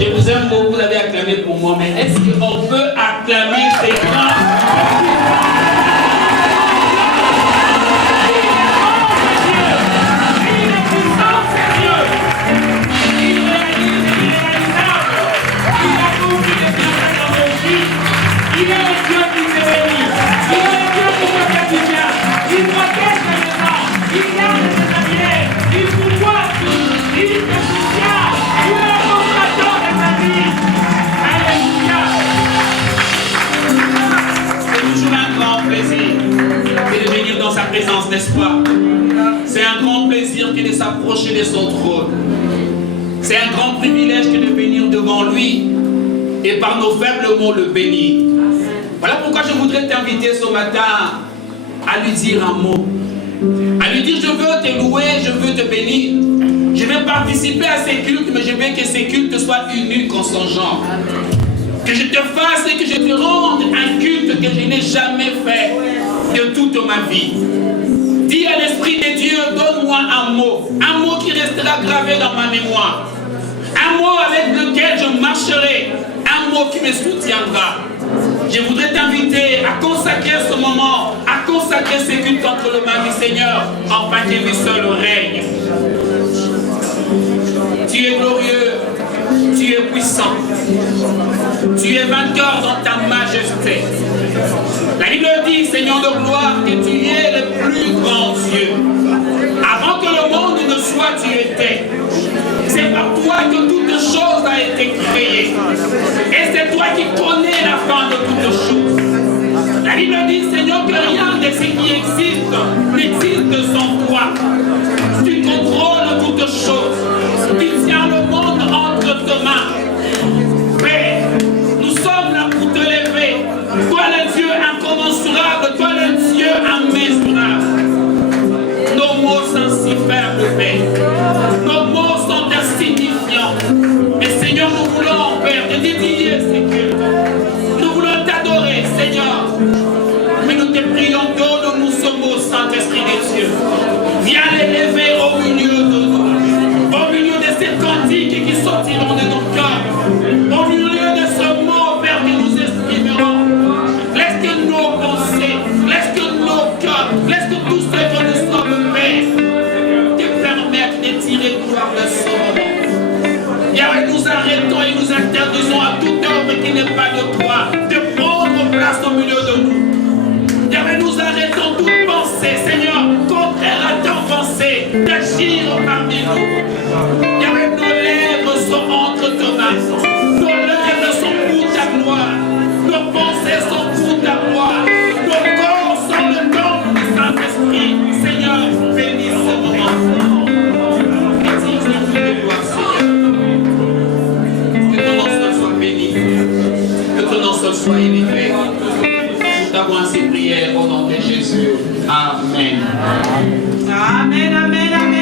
Je vous aime beaucoup, vous avez acclamé pour moi, mais est-ce qu'on peut acclamer ces grands? Il est le Dieu qui te bénit. Il est le Dieu qui te fait du bien. Il protège les maisons. Il garde tes alliés. Il vous voit. Il te soutient. Il est le consolateur de ta vie. Alléluia. C'est toujours un grand plaisir de venir dans sa présence, n'est-ce pas? C'est un grand plaisir que de s'approcher de son trône. C'est un grand privilège que de venir devant lui et par nos faibles mots le bénir. Voilà pourquoi je voudrais t'inviter ce matin à lui dire un mot. À lui dire, je veux te louer, je veux te bénir. Je vais participer à ces cultes, mais je veux que ces cultes soient uniques en son genre. Que je te fasse et que je te rende un culte que je n'ai jamais fait de toute ma vie. Dis à l'Esprit de Dieu, donne-moi un mot qui restera gravé dans ma mémoire. Un mot avec lequel je marcherai, un mot qui me soutiendra. Je voudrais t'inviter à consacrer ce moment, à consacrer ces cultes entre les mains du Seigneur, afin que lui seul règne. Tu es glorieux, tu es puissant, tu es vainqueur dans ta majesté. La Bible dit, Seigneur de gloire, que tu es le plus grand Dieu. Avant que le monde ne soit, tu étais. C'est par toi que toute chose a été créée. Et c'est toi qui connais la fin de toutes choses. La Bible dit, Seigneur, que rien de ce qui existe n'existe sans toi. Tu contrôles toutes choses. Tu tiens le monde entre tes mains. Père, nous sommes là pour te lever. Toi le Dieu incommensurable, toi le Dieu immesurable. Nos mots sont si faibles, Père. Nos mots sont insignifiants. Mais Seigneur, nous voulons, Père, te dédier ces cultes. Nous voulons t'adorer, Seigneur. Mais nous te prions, donne-nous ce mot, Saint-Esprit de Dieu. Viens l'élever au milieu de nous. Au milieu de ces cantiques qui sortiront de nos cœurs. Au milieu de ce mot, Père, que nous exprimerons. Laisse que nos pensées, laisse que nos cœurs, laisse que tout ce que nous sommes, Père, te permettent de tirer gloire de ce moment. Yahweh, nous arrêtons et nous interdisons à toute œuvre qui n'est pas de toi de prendre place au milieu de nous. Yahweh, nous arrêtons toute pensée, Seigneur, contraire à ta pensée, d'agir parmi nous. Yahweh, nos lèvres sont entre tes mains. Nos lèvres sont pour ta gloire. Nos pensées sont pour ta gloire. Nos corps sont le temple du Saint-Esprit. Seigneur, bénis ce moment. Bénis ce gloire, Seigneur. Que ton nom soit béni. Que ton nom soit élevé. Nous t'avons ainsi prié au nom de Jésus. Amen. Amen, amen, amen.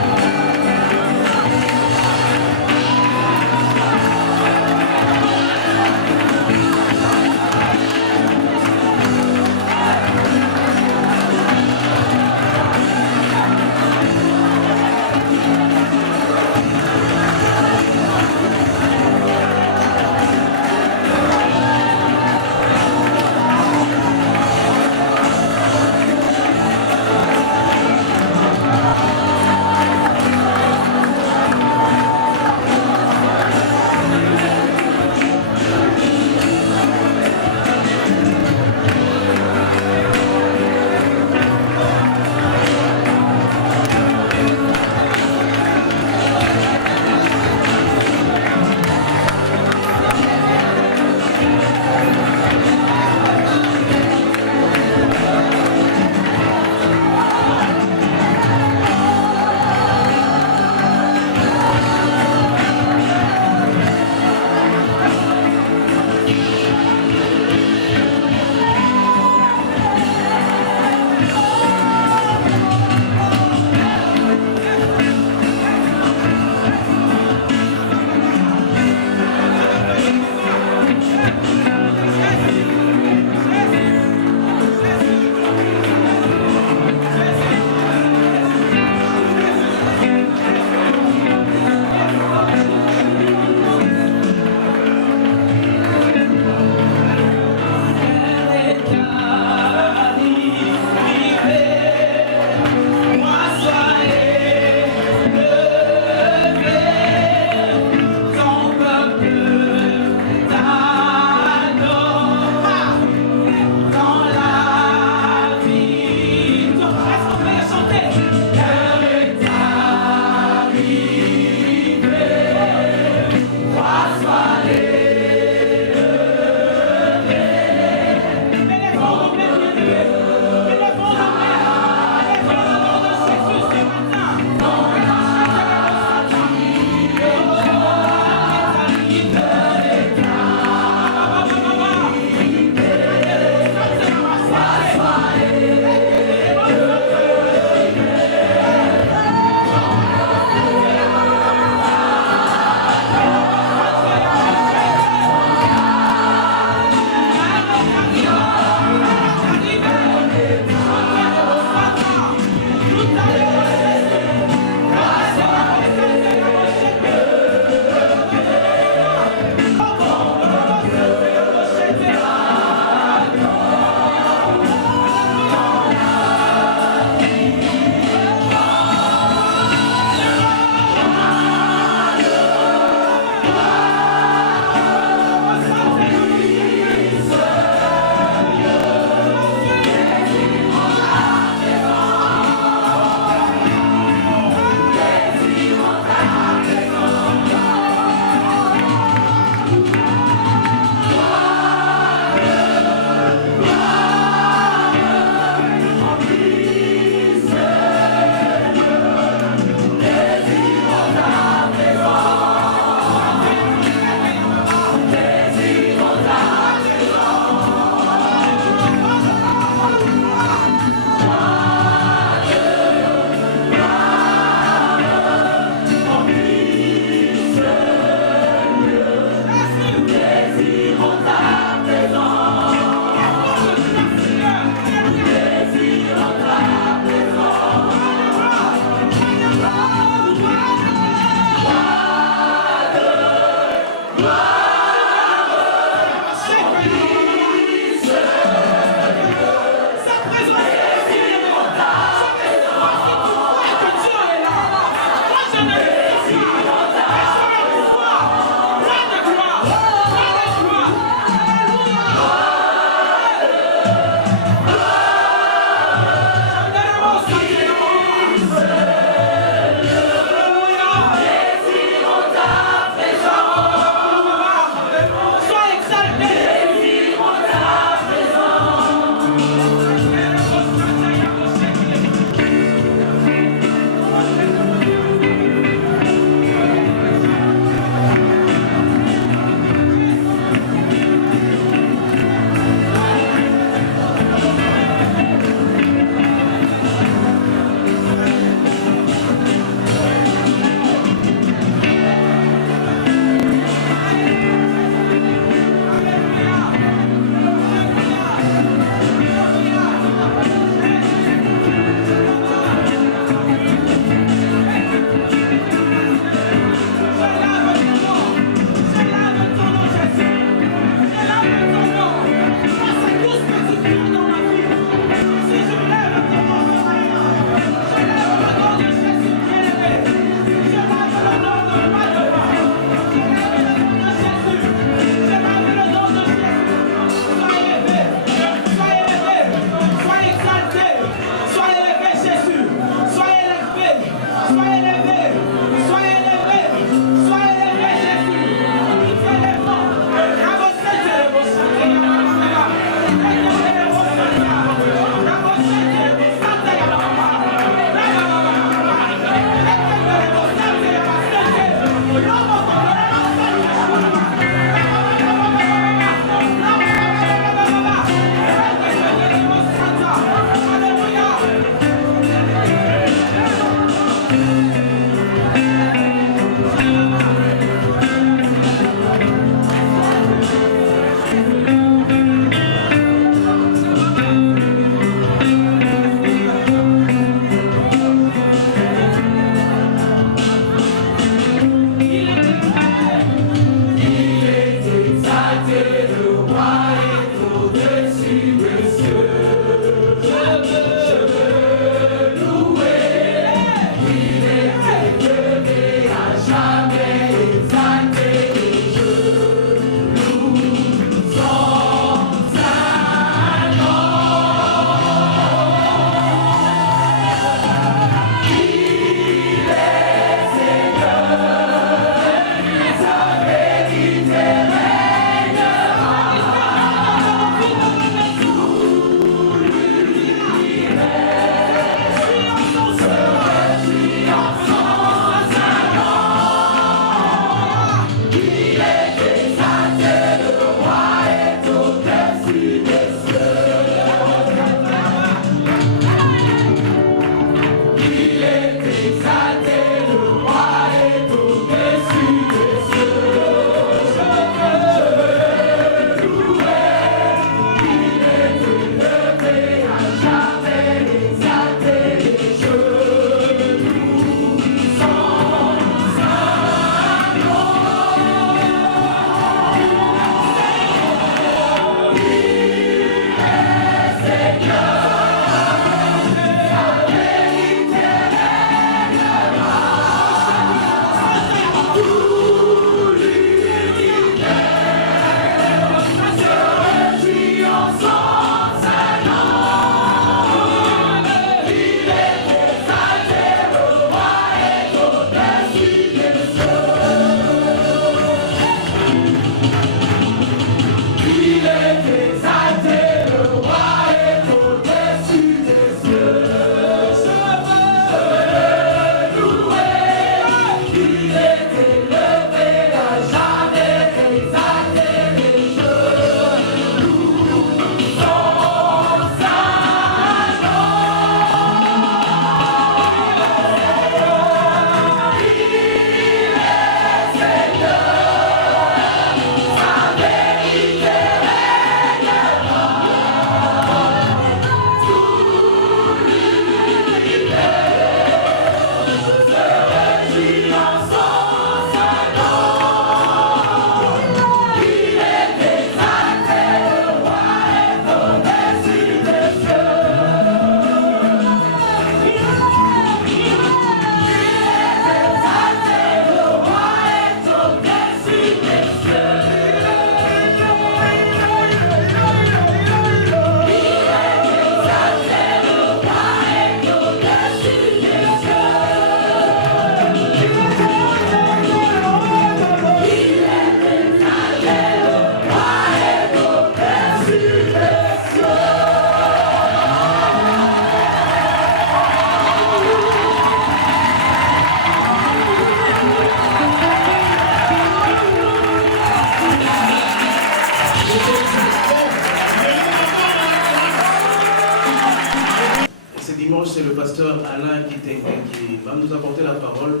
et va nous apporter la parole.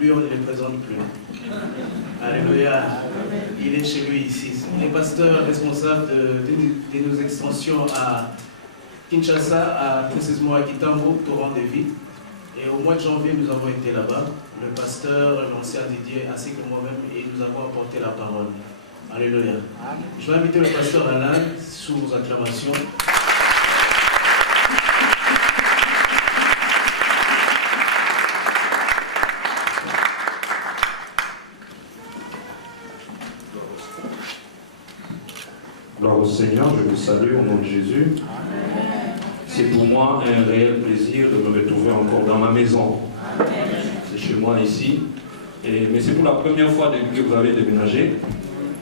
Lui, on ne le présente plus. Alléluia. Il est chez lui ici. Il est pasteur responsable de nos extensions à Kinshasa, précisément à Kitambo, Torrent de Vie. Et au mois de janvier, nous avons été là-bas. Le pasteur, l'ancien Didier, ainsi que moi-même, et nous avons apporté la parole. Alléluia. Je vais inviter le pasteur Alain sous vos acclamations. Gloire au Seigneur, je vous salue au nom de Jésus. C'est pour moi un réel plaisir de me retrouver encore dans ma maison. C'est chez moi ici. Mais c'est pour la première fois depuis que vous avez déménagé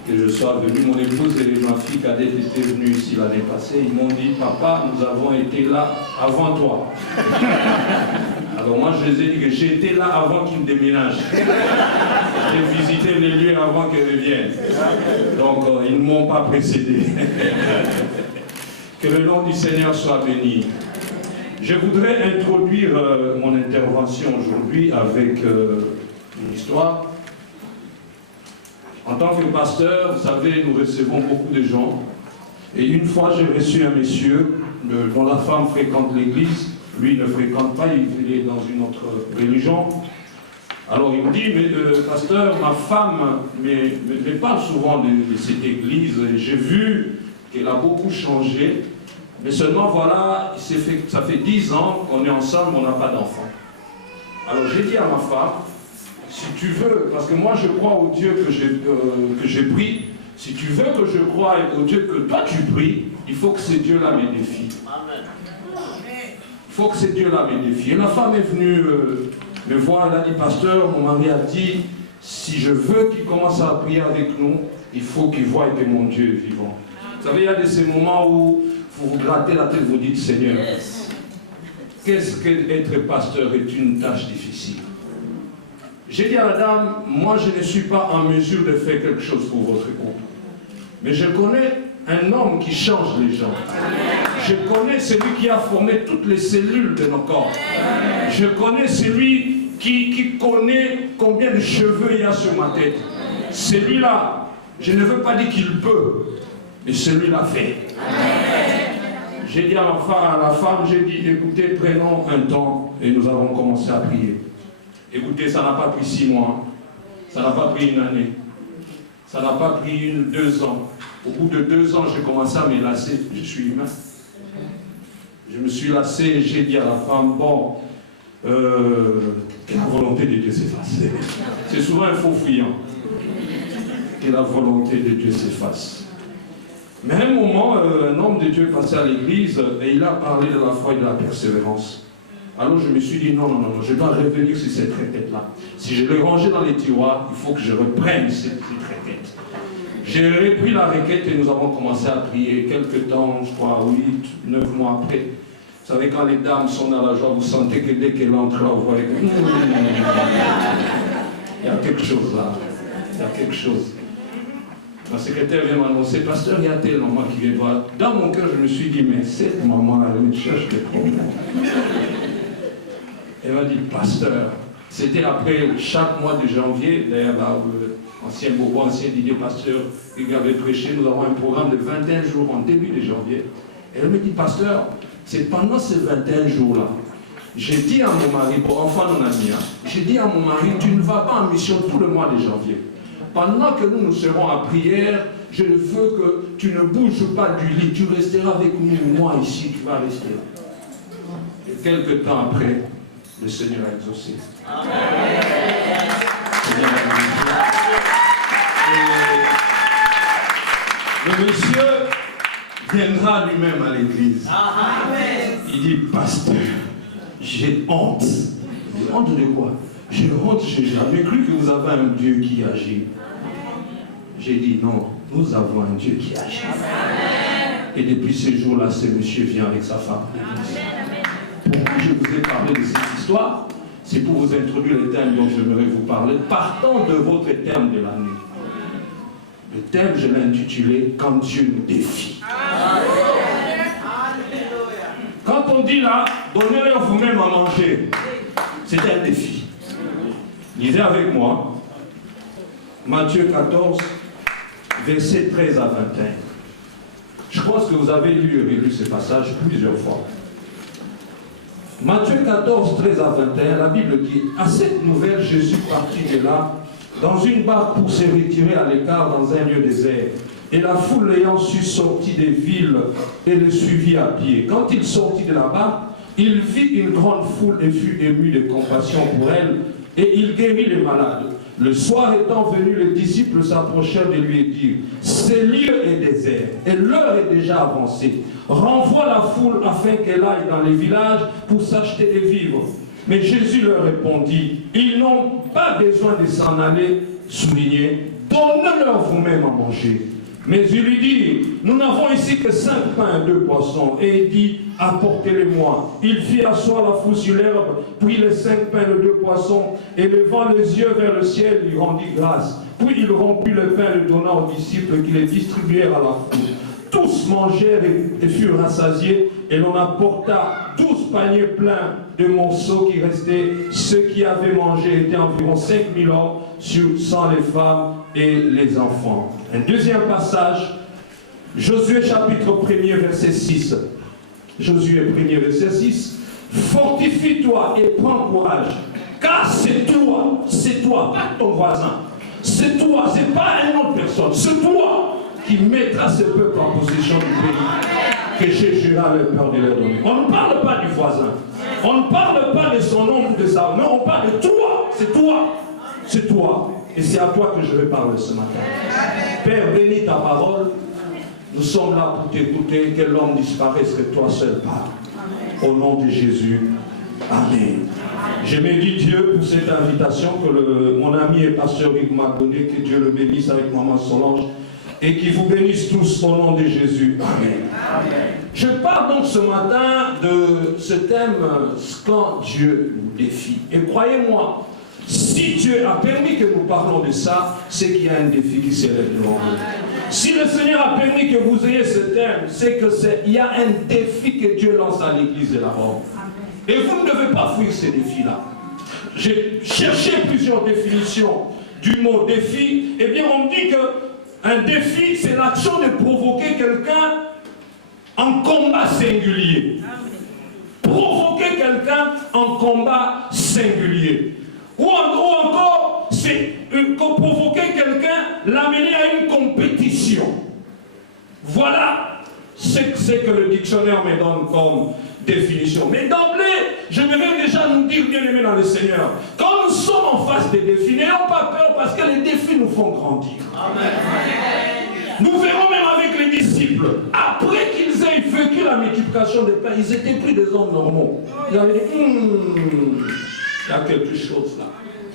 que je sois venu. Mon épouse et ma fille cadette étaient venues ici l'année passée. Ils m'ont dit, papa, nous avons été là avant toi. Alors moi je les ai dit que j'étais là avant qu'ils déménagent. J'ai visité les lieux avant qu'ils reviennent. Donc ils ne m'ont pas précédé. Que le nom du Seigneur soit béni. Je voudrais introduire mon intervention aujourd'hui avec une histoire. En tant que pasteur, vous savez, nous recevons beaucoup de gens. Et une fois, j'ai reçu un monsieur dont la femme fréquente l'église. Lui ne fréquente pas, il est dans une autre religion. Alors il me dit, mais pasteur, ma femme me parle souvent de cette église. J'ai vu qu'elle a beaucoup changé. Mais seulement voilà, ça fait 10 ans qu'on est ensemble, on n'a pas d'enfant. Alors j'ai dit à ma femme, si tu veux, parce que moi je crois au Dieu que j'ai pris, si tu veux que je croie au Dieu que toi tu pries, il faut que ce Dieu-là me défie. Il faut que ce Dieu-là me défie. Et la femme est venue me voir, elle a dit, pasteur, mon mari a dit, si je veux qu'il commence à prier avec nous, il faut qu'il voie que mon Dieu est vivant. Vous savez, il y a de ces moments où vous vous grattez la tête, vous dites, Seigneur, qu'est-ce qu'être pasteur est une tâche difficile. J'ai dit à la dame, moi je ne suis pas en mesure de faire quelque chose pour votre couple. Mais je connais un homme qui change les gens. Je connais celui qui a formé toutes les cellules de nos corps. Je connais celui qui connaît combien de cheveux il y a sur ma tête. Celui-là, je ne veux pas dire qu'il peut, mais celui-là fait. J'ai dit à la femme, j'ai dit, écoutez, prenons un temps et nous avons commencé à prier. Écoutez, ça n'a pas pris 6 mois, ça n'a pas pris 1 année, ça n'a pas pris 2 ans. Au bout de 2 ans, j'ai commencé à me lasser, je suis humain. Je me suis lassé et j'ai dit à la femme, bon, que la volonté de Dieu s'efface. C'est souvent un faux fuyant. Que la volonté de Dieu s'efface. Mais à un moment, un homme de Dieu est passé à l'église et il a parlé de la foi et de la persévérance. Alors je me suis dit, non, je dois revenir sur cette requête-là. Si je l'ai rangée dans les tiroirs, il faut que je reprenne cette requête. J'ai repris la requête et nous avons commencé à prier. Quelques temps, je crois, 8, 9 mois après. Vous savez, quand les dames sont dans la joie, vous sentez que dès qu'elles entrent là, vous voyez que... Il y a quelque chose là. Il y a quelque chose. Ma secrétaire vient m'annoncer, pasteur, il y a telle maman qui vient voir. Dans mon cœur, je me suis dit, mais cette maman, elle me cherche des problèmes. Elle m'a dit, pasteur, c'était après chaque mois de janvier, d'ailleurs, l'ancien Bobo, ancien Didier Pasteur, il avait prêché, nous avons un programme de 21 jours en début de janvier. Et elle me dit, pasteur, c'est pendant ces 21 jours-là, j'ai dit à mon mari, bon, enfin on a dit, j'ai dit à mon mari, tu ne vas pas en mission tout le mois de janvier. Pendant que nous serons en prière, je veux que tu ne bouges pas du lit, tu resteras avec nous, moi ici, tu vas rester là. Et quelques temps après, le Seigneur a exaucé. Le monsieur viendra lui-même à l'église. Il dit, pasteur, j'ai honte. Honte de quoi? J'ai honte, j'ai jamais cru que vous avez un Dieu qui agit. J'ai dit non, nous avons un Dieu qui agit. Et depuis ce jour-là, ce monsieur vient avec sa femme. Pourquoi je vous ai parlé de cette histoire? C'est pour vous introduire le thème dont j'aimerais vous parler, partant de votre thème de l'année. Le thème, je l'ai intitulé « Quand Dieu nous défie ». Quand on dit là, donnez-leur vous-même à manger. C'était un défi. Lisez avec moi Matthieu 14, versets 13 à 21. Je pense que vous avez lu et relu ces passages plusieurs fois. Matthieu 14, 13 à 21, la Bible dit, à cette nouvelle, Jésus partit de là, dans une barque pour se retirer à l'écart dans un lieu désert. Et la foule l'ayant su sortit des villes et le suivit à pied. Quand il sortit de la barque, il vit une grande foule et fut ému de compassion pour elle, et il guérit les malades. Le soir étant venu, les disciples s'approchèrent de lui et dirent, ce lieu est désert, et l'heure est déjà avancée. Renvoie la foule afin qu'elle aille dans les villages pour s'acheter des vivres. Mais Jésus leur répondit, ils n'ont pas besoin de s'en aller, souligné, donnez-leur vous-même à manger. Mais il lui dit, nous n'avons ici que 5 pains et 2 poissons. Et il dit, apportez-les-moi. Il fit asseoir la foule sur l'herbe, prit les 5 pains et les 2 poissons, et levant les yeux vers le ciel, il rendit grâce. Puis il rompit le pain et le donna aux disciples qui les distribuèrent à la foule. Tous mangèrent et furent rassasiés, et l'on apporta 12 paniers pleins de morceaux qui restaient. Ceux qui avaient mangé étaient environ 5000 hommes, sans les femmes et les enfants. Un deuxième passage, Josué chapitre 1er, verset 6. Josué 1er, verset 6. Fortifie-toi et prends courage, car c'est toi, pas ton voisin. C'est toi, c'est pas une autre personne, c'est toi qui mettra ce peuple en possession du pays que cherchera le peur de leur donner. On ne parle pas du voisin, on ne parle pas de son nom ou de sa... Non, on parle de toi, c'est toi, c'est toi. Et c'est à toi que je vais parler ce matin. Père, bénis ta parole. Nous sommes là pour t'écouter. Que l'homme disparaisse, que toi seul parles. Au nom de Jésus. Amen. Je bénis Dieu pour cette invitation que mon ami et pasteur Rick m'a donnée. Que Dieu le bénisse avec maman Solange. Et qu'il vous bénisse tous au nom de Jésus. Amen. Amen. Je parle donc ce matin de ce thème, quand Dieu nous défie. Et croyez-moi, si Dieu a permis que nous parlons de ça, c'est qu'il y a un défi qui s'élève devant vous. Si le Seigneur a permis que vous ayez ce thème, c'est qu'il y a un défi que Dieu lance à l'église de la Rome. Et vous ne devez pas fuir ces défis-là. J'ai cherché plusieurs définitions du mot défi. Eh bien, on me dit qu'un défi, c'est l'action de provoquer quelqu'un en combat singulier. Provoquer quelqu'un en combat singulier. Ou encore, c'est provoquer quelqu'un, l'amener à une compétition. Voilà ce que le dictionnaire me donne comme définition. Mais d'emblée, j'aimerais déjà nous dire, bien aimés dans le Seigneur, quand nous sommes en face des défis, n'ayons pas peur parce que les défis nous font grandir. Amen. Nous verrons même avec les disciples, après qu'ils aient vécu la multiplication des pains, ils étaient plus des hommes normaux. Ils avaient dit, il y a quelque chose là.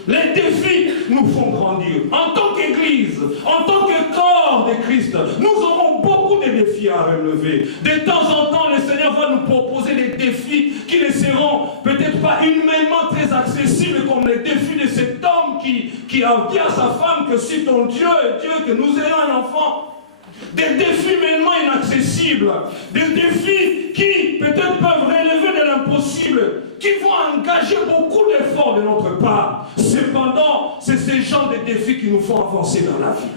Les défis nous font grandir. En tant qu'Église, en tant que corps de Christ, nous aurons beaucoup de défis à relever. De temps en temps, le Seigneur va nous proposer des défis qui ne seront peut-être pas humainement très accessibles, comme les défis de cet homme qui a dit à sa femme que si ton Dieu est Dieu, que nous ayons un enfant. Des défis humainement inaccessibles, des défis qui peut-être peuvent relever de l'impossible, qui vont engager beaucoup d'efforts de notre part. Cependant, c'est ce genre de défis qui nous font avancer dans la vie.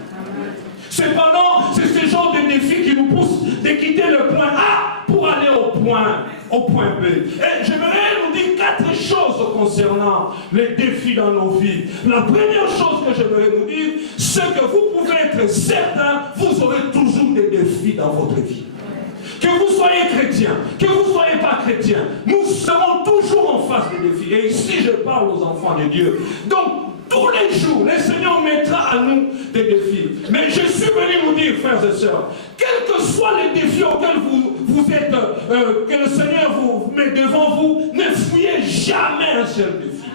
Cependant, c'est ce genre de défis qui nous poussent de quitter le point A pour aller au point B. Et j'aimerais nous dire 4 choses concernant les défis dans nos vies. La première chose que j'aimerais nous dire, c'est que vous pouvez être certain, vous aurez toujours des défis dans votre vie. Que vous soyez chrétien, que vous ne soyez pas chrétien, nous serons toujours en face des défis. Et ici, je parle aux enfants de Dieu. Donc, tous les jours, le Seigneur mettra à nous des défis. Mais je suis venu vous dire, frères et sœurs, quels que soient les défis auxquels vous êtes, que le Seigneur vous met devant vous, ne fuyez jamais un seul défi.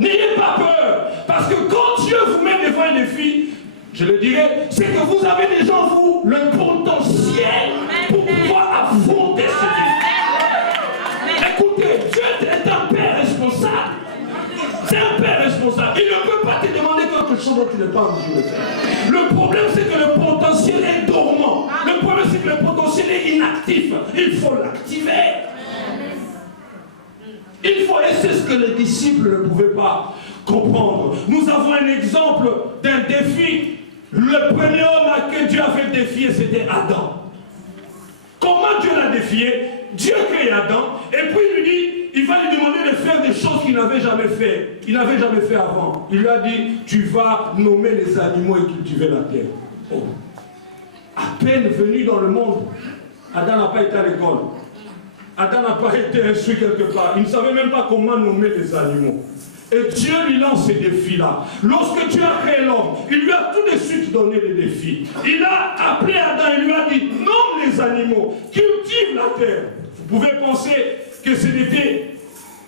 N'ayez pas peur, parce que quand Dieu vous met devant un défi, je le dirais, c'est que vous avez déjà en vous le potentiel pour pouvoir affronter ce défi. Écoutez, Dieu est un Père responsable. C'est un Père responsable. Il ne peut pas te demander quelque chose dont tu n'es pas en mesure de faire. Le problème, c'est que le potentiel est dormant. Le problème, c'est que le potentiel est inactif. Il faut l'activer. Il faut, et c'est ce que les disciples ne pouvaient pas comprendre. Nous avons un exemple d'un défi. Le premier homme que Dieu avait défié, c'était Adam. Comment Dieu l'a défié? Dieu crée Adam, et puis il lui dit, il va lui demander de faire des choses qu'il n'avait jamais fait. Il n'avait jamais fait avant. Il lui a dit, tu vas nommer les animaux et cultiver la terre. Oh. À peine venu dans le monde, Adam n'a pas été à l'école. Adam n'a pas été instruit quelque part. Il ne savait même pas comment nommer les animaux. Et Dieu lui lance ces défis-là. Lorsque Dieu a créé l'homme, il lui a tout de suite donné des défis. Il a appelé Adam et lui a dit, nomme les animaux, cultive la terre. Vous pouvez penser que ce n'était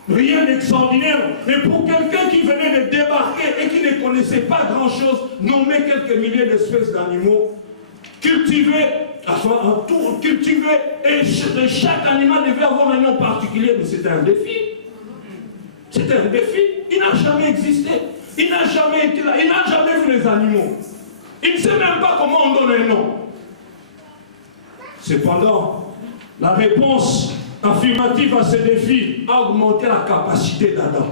rien d'extraordinaire, mais pour quelqu'un qui venait de débarquer et qui ne connaissait pas grand-chose, nommer quelques milliers d'espèces d'animaux, cultiver, et chaque animal devait avoir un nom particulier, mais c'était un défi. C'était un défi. Il n'a jamais existé. Il n'a jamais été là. Il n'a jamais vu les animaux. Il ne sait même pas comment on donne un nom. Cependant, la réponse affirmative à ce défi a augmenté la capacité d'Adam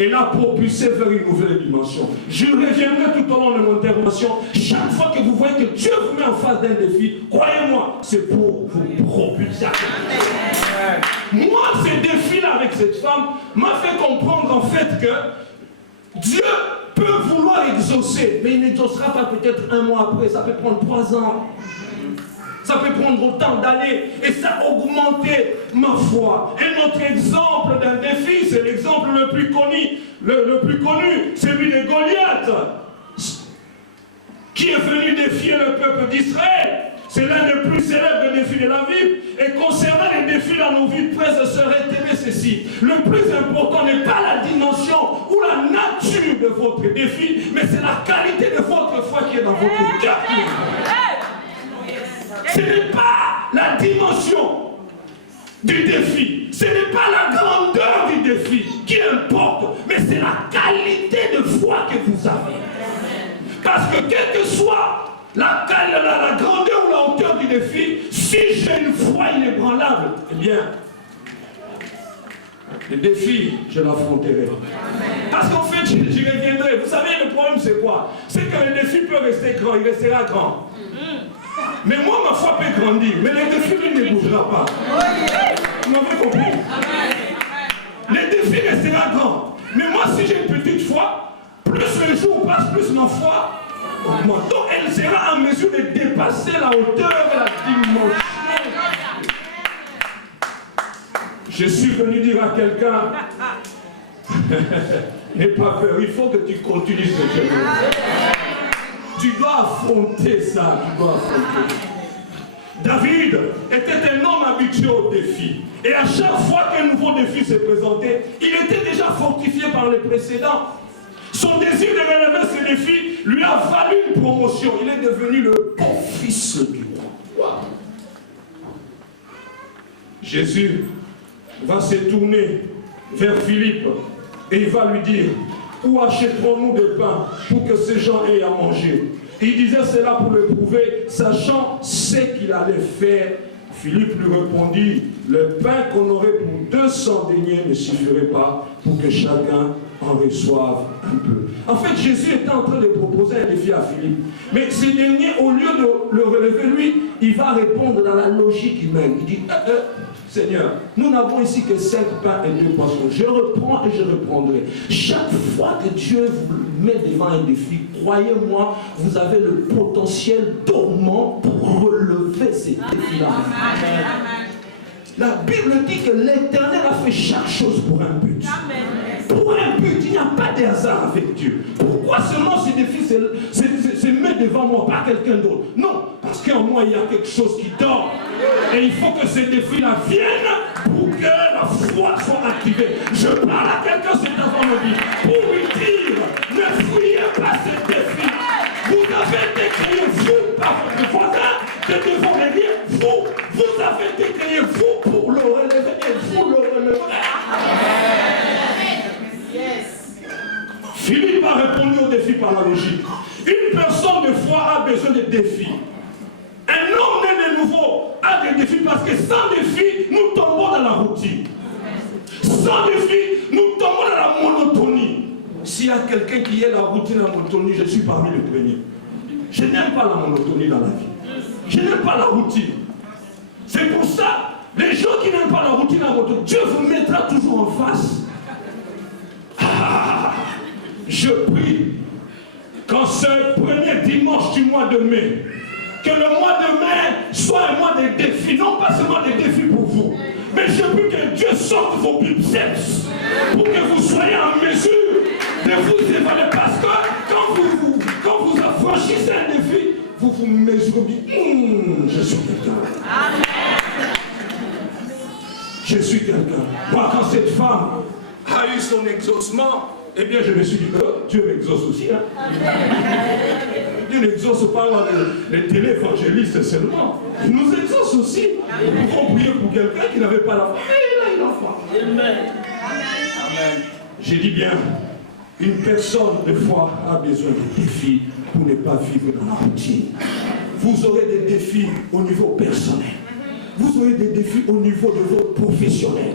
et l'a propulsé vers une nouvelle dimension. Je reviendrai tout au long de mon intervention. Chaque fois que vous voyez que Dieu vous met en face d'un défi, croyez-moi, c'est pour vous propulser. Moi, ce défi-là avec cette femme m'a fait comprendre en fait que Dieu peut vouloir exaucer, mais il n'exaucera pas peut-être un mois après, ça peut prendre 3 ans. Ça peut prendre autant d'années et ça a augmenté ma foi. Et notre exemple d'un défi, c'est l'exemple le plus connu, celui de Goliath, qui est venu défier le peuple d'Israël. C'est l'un des plus célèbres défis de la Bible. Et concernant les défis dans nos vies, frères et sœurs, retenez ceci. Le plus important n'est pas la dimension ou la nature de votre défi, mais c'est la qualité de votre foi qui est dans votre cœur. Ce n'est pas la dimension du défi, ce n'est pas la grandeur du défi qui importe, mais c'est la qualité de foi que vous avez. Parce que quelle que soit la grandeur ou la hauteur du défi, si j'ai une foi inébranlable, eh bien, le défi, je l'affronterai. Parce qu'en fait, j'y reviendrai. Vous savez, le problème c'est quoi? C'est que le défi peut rester grand, il restera grand. Mais moi, ma foi peut grandir, mais le défi ne bougera pas. Vous m'avez compris? Le défi restera grand. Mais moi, si j'ai une petite foi, plus le jour passe, plus ma foi augmente. Donc, elle sera en mesure de dépasser la hauteur et la dimension. Je suis venu dire à quelqu'un, n'aie pas peur, il faut que tu continues ce que tu veux. Tu dois affronter ça, tu dois affronter. David était un homme habitué aux défis. Et à chaque fois qu'un nouveau défi s'est présenté, il était déjà fortifié par les précédents. Son désir de relever ce défi lui a valu une promotion. Il est devenu le bon fils du roi. Jésus va se tourner vers Philippe et il va lui dire: où achèterons-nous des pains pour que ces gens aient à manger? Il disait cela pour le prouver, sachant ce qu'il allait faire. Philippe lui répondit: le pain qu'on aurait pour 200 deniers ne suffirait pas pour que chacun en reçoive un peu. En fait, Jésus était en train de proposer un défi à Philippe. Mais ce dernier, au lieu de le relever, lui, il va répondre dans la logique humaine. Il dit: Seigneur, nous n'avons ici que 5 pains et 2 poissons. Je reprends et je reprendrai. Chaque fois que Dieu vous met devant un défi, croyez-moi, vous avez le potentiel dormant pour relever ces défis-là. La Bible dit que l'Éternel a fait chaque chose pour un but. Pour un but, il n'y a pas de hasard avec Dieu. Pourquoi seulement ce défi se met devant moi, pas quelqu'un d'autre? Non, parce qu'en moi, il y a quelque chose qui dort. Et il faut que ce défi-là vienne pour que la foi soit activée. Je parle à quelqu'un cet avant-midi pour lui dire: ne fuyez pas ce défi. Vous avez été créé, vous, par votre voisin, de devant les liens, vous avez été créé, vous, pour le relever, et vous le releverez. Philippe a répondu au défi par la logique. Une personne de foi a besoin de défis. Un homme né de nouveau a des défis parce que sans défis, nous tombons dans la routine. sans défi, nous tombons dans la monotonie. S'il y a quelqu'un qui est la routine, la monotonie, je suis parmi les premiers. Je n'aime pas la monotonie dans la vie. Je n'aime pas la routine. C'est pour ça, les gens qui n'aiment pas la routine, la monotonie, Dieu vous mettra toujours en face. Ah, je prie qu'en ce premier dimanche du mois de mai, que le mois de mai soit un mois de défis, non pas seulement des défis pour vous, mais je prie que Dieu sorte vos biceps pour que vous soyez en mesure de vous évaluer. Parce que quand vous affranchissez un défi, vous vous mesurez, je suis quelqu'un. Je suis quelqu'un. Moi, quand cette femme a eu son exaucement, eh bien, je me suis dit que Dieu m'exauce aussi. Hein? Dieu n'exauce pas les télévangélistes seulement. Il nous exauce aussi. Nous pouvons prier pour quelqu'un qui n'avait pas la foi. Et il a une enfant. Amen. J'ai dit bien, une personne de foi a besoin de défis pour ne pas vivre dans la routine. Vous aurez des défis au niveau personnel. Vous aurez des défis au niveau de votre professionnel.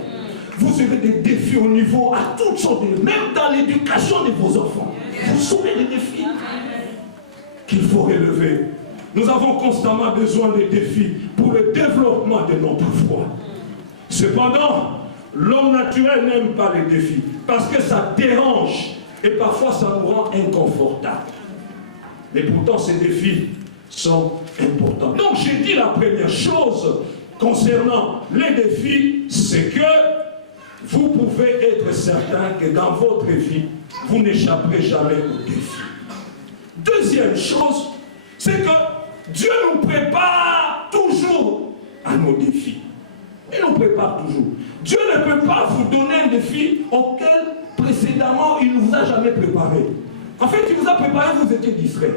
Vous aurez des défis au niveau à toutes sortes, même dans l'éducation de vos enfants. Vous aurez des défis qu'il faut relever. Nous avons constamment besoin de défis pour le développement de notre foi. Cependant, l'homme naturel n'aime pas les défis parce que ça dérange et parfois ça nous rend inconfortables. Mais pourtant, ces défis sont importants. Donc, j'ai dit la première chose concernant les défis, c'est que vous pouvez être certain que dans votre vie, vous n'échapperez jamais aux défis. Deuxième chose, c'est que Dieu nous prépare toujours à nos défis. Il nous prépare toujours. Dieu ne peut pas vous donner un défi auquel précédemment il ne vous a jamais préparé. En fait, il vous a préparé, vous étiez distrait.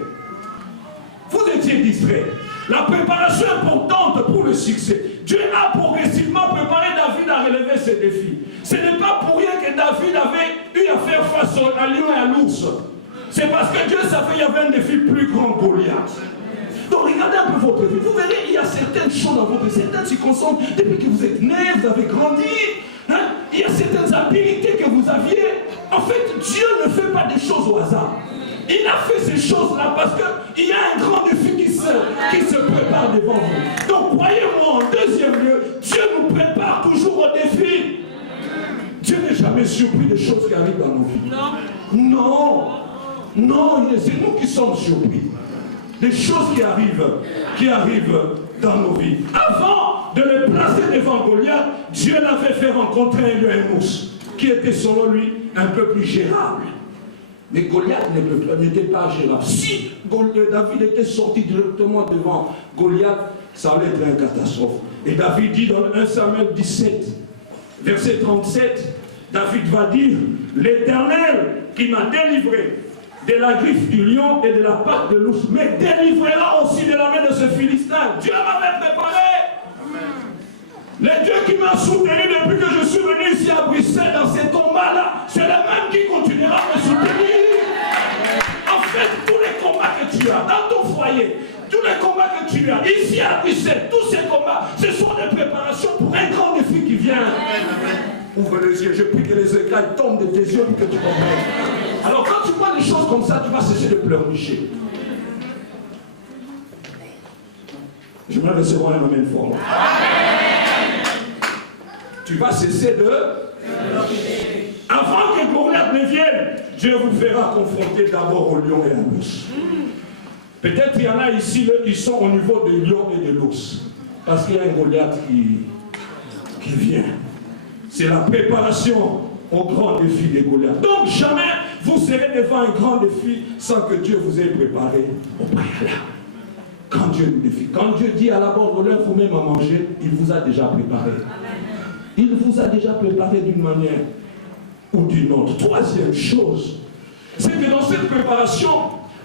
Vous étiez distrait. La préparation importante pour le succès. Dieu a progressivement préparé David à relever ses défis. Ce n'est pas pour rien que David avait eu à faire face à lion et à l'ours. C'est parce que Dieu savait qu'il y avait un défi plus grand que Goliath. Donc regardez un peu votre vie. Vous verrez, il y a certaines choses dans votre vie, certaines circonstances, depuis que vous êtes né, vous avez grandi. Hein? Il y a certaines habilités que vous aviez. En fait, Dieu ne fait pas des choses au hasard. Il a fait ces choses-là parce qu'il y a un grand défi qui se prépare devant vous. Donc, croyez-moi, en deuxième lieu, Dieu nous prépare toujours au défi. Dieu n'est jamais surpris des choses qui arrivent dans nos vies. Non. Non, c'est nous qui sommes surpris. Des choses qui arrivent dans nos vies. Avant de le placer devant Goliath, Dieu l'avait fait rencontrer un lion et un ours, qui était selon lui un peu plus gérable. Mais Goliath n'était pas gérable. Si David était sorti directement devant Goliath, ça allait être une catastrophe. Et David dit dans 1 Samuel 17, verset 37, David va dire, l'Éternel qui m'a délivré de la griffe du lion et de la patte de l'ours, me délivrera aussi de la main de ce Philistin. Dieu m'avait préparé. Le Dieu qui m'a soutenu depuis que je suis venu ici à Bruxelles dans ces combats-là, c'est le même qui continuera à me soutenir. En fait, tous les combats que tu as dans ton foyer, tous les combats que tu as ici à Bruxelles, tous ces combats, ce sont des préparations pour un grand défi qui vient. Ouvre les yeux, je prie que les écailles tombent de tes yeux pour que tu comprennes. Alors quand tu vois des choses comme ça, tu vas cesser de pleurnicher. Je vais recevoir un amen fort. Tu vas cesser de... Avant que Goliath ne vienne, Dieu vous fera confronter d'abord au lion et à l'ours. Peut-être il y en a ici qui sont au niveau des lions et de l'ours. Parce qu'il y a un Goliath qui vient. C'est la préparation au grand défi des Goliath. Donc jamais vous serez devant un grand défi sans que Dieu vous ait préparé au préalable. Quand Dieu nous défie, quand Dieu dit à l'abandonneur vous-même à manger, il vous a déjà préparé. Il vous a déjà préparé d'une manière ou d'une autre. Troisième chose, c'est que dans cette préparation,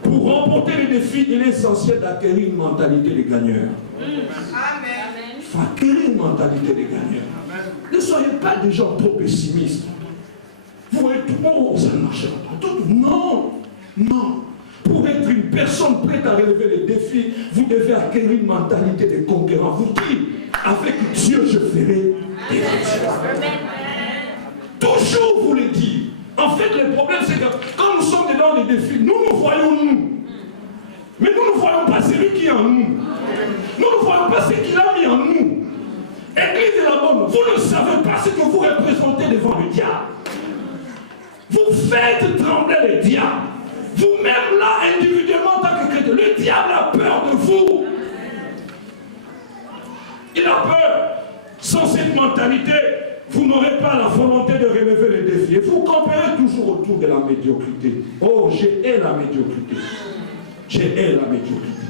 pour remporter les défis, il est essentiel d'acquérir une mentalité de gagneur. Il faut acquérir une mentalité de gagneur. Ne soyez pas des gens trop pessimistes. Vous voyez tout, oh, ça ne marchera pas. Non, non. Pour être une personne prête à relever les défis, vous devez acquérir une mentalité de conquérant. Vous dites, avec Dieu, je ferai des choses. Toujours vous le dire. En fait, le problème, c'est que quand nous sommes devant des défis, nous voyons nous. Mais nous ne voyons pas celui qui est en nous. Nous ne voyons pas ce qu'il a mis en nous. Église de la bonne, vous ne savez pas ce que vous représentez devant le diable. Vous faites trembler le diable. Vous-même là, individuellement, en tant que chrétien, le diable a peur de vous. Il a peur. Sans cette mentalité, vous n'aurez pas la volonté de relever les défis. Et vous campérez toujours autour de la médiocrité. Oh, j'ai hais la médiocrité. J'ai hais la médiocrité.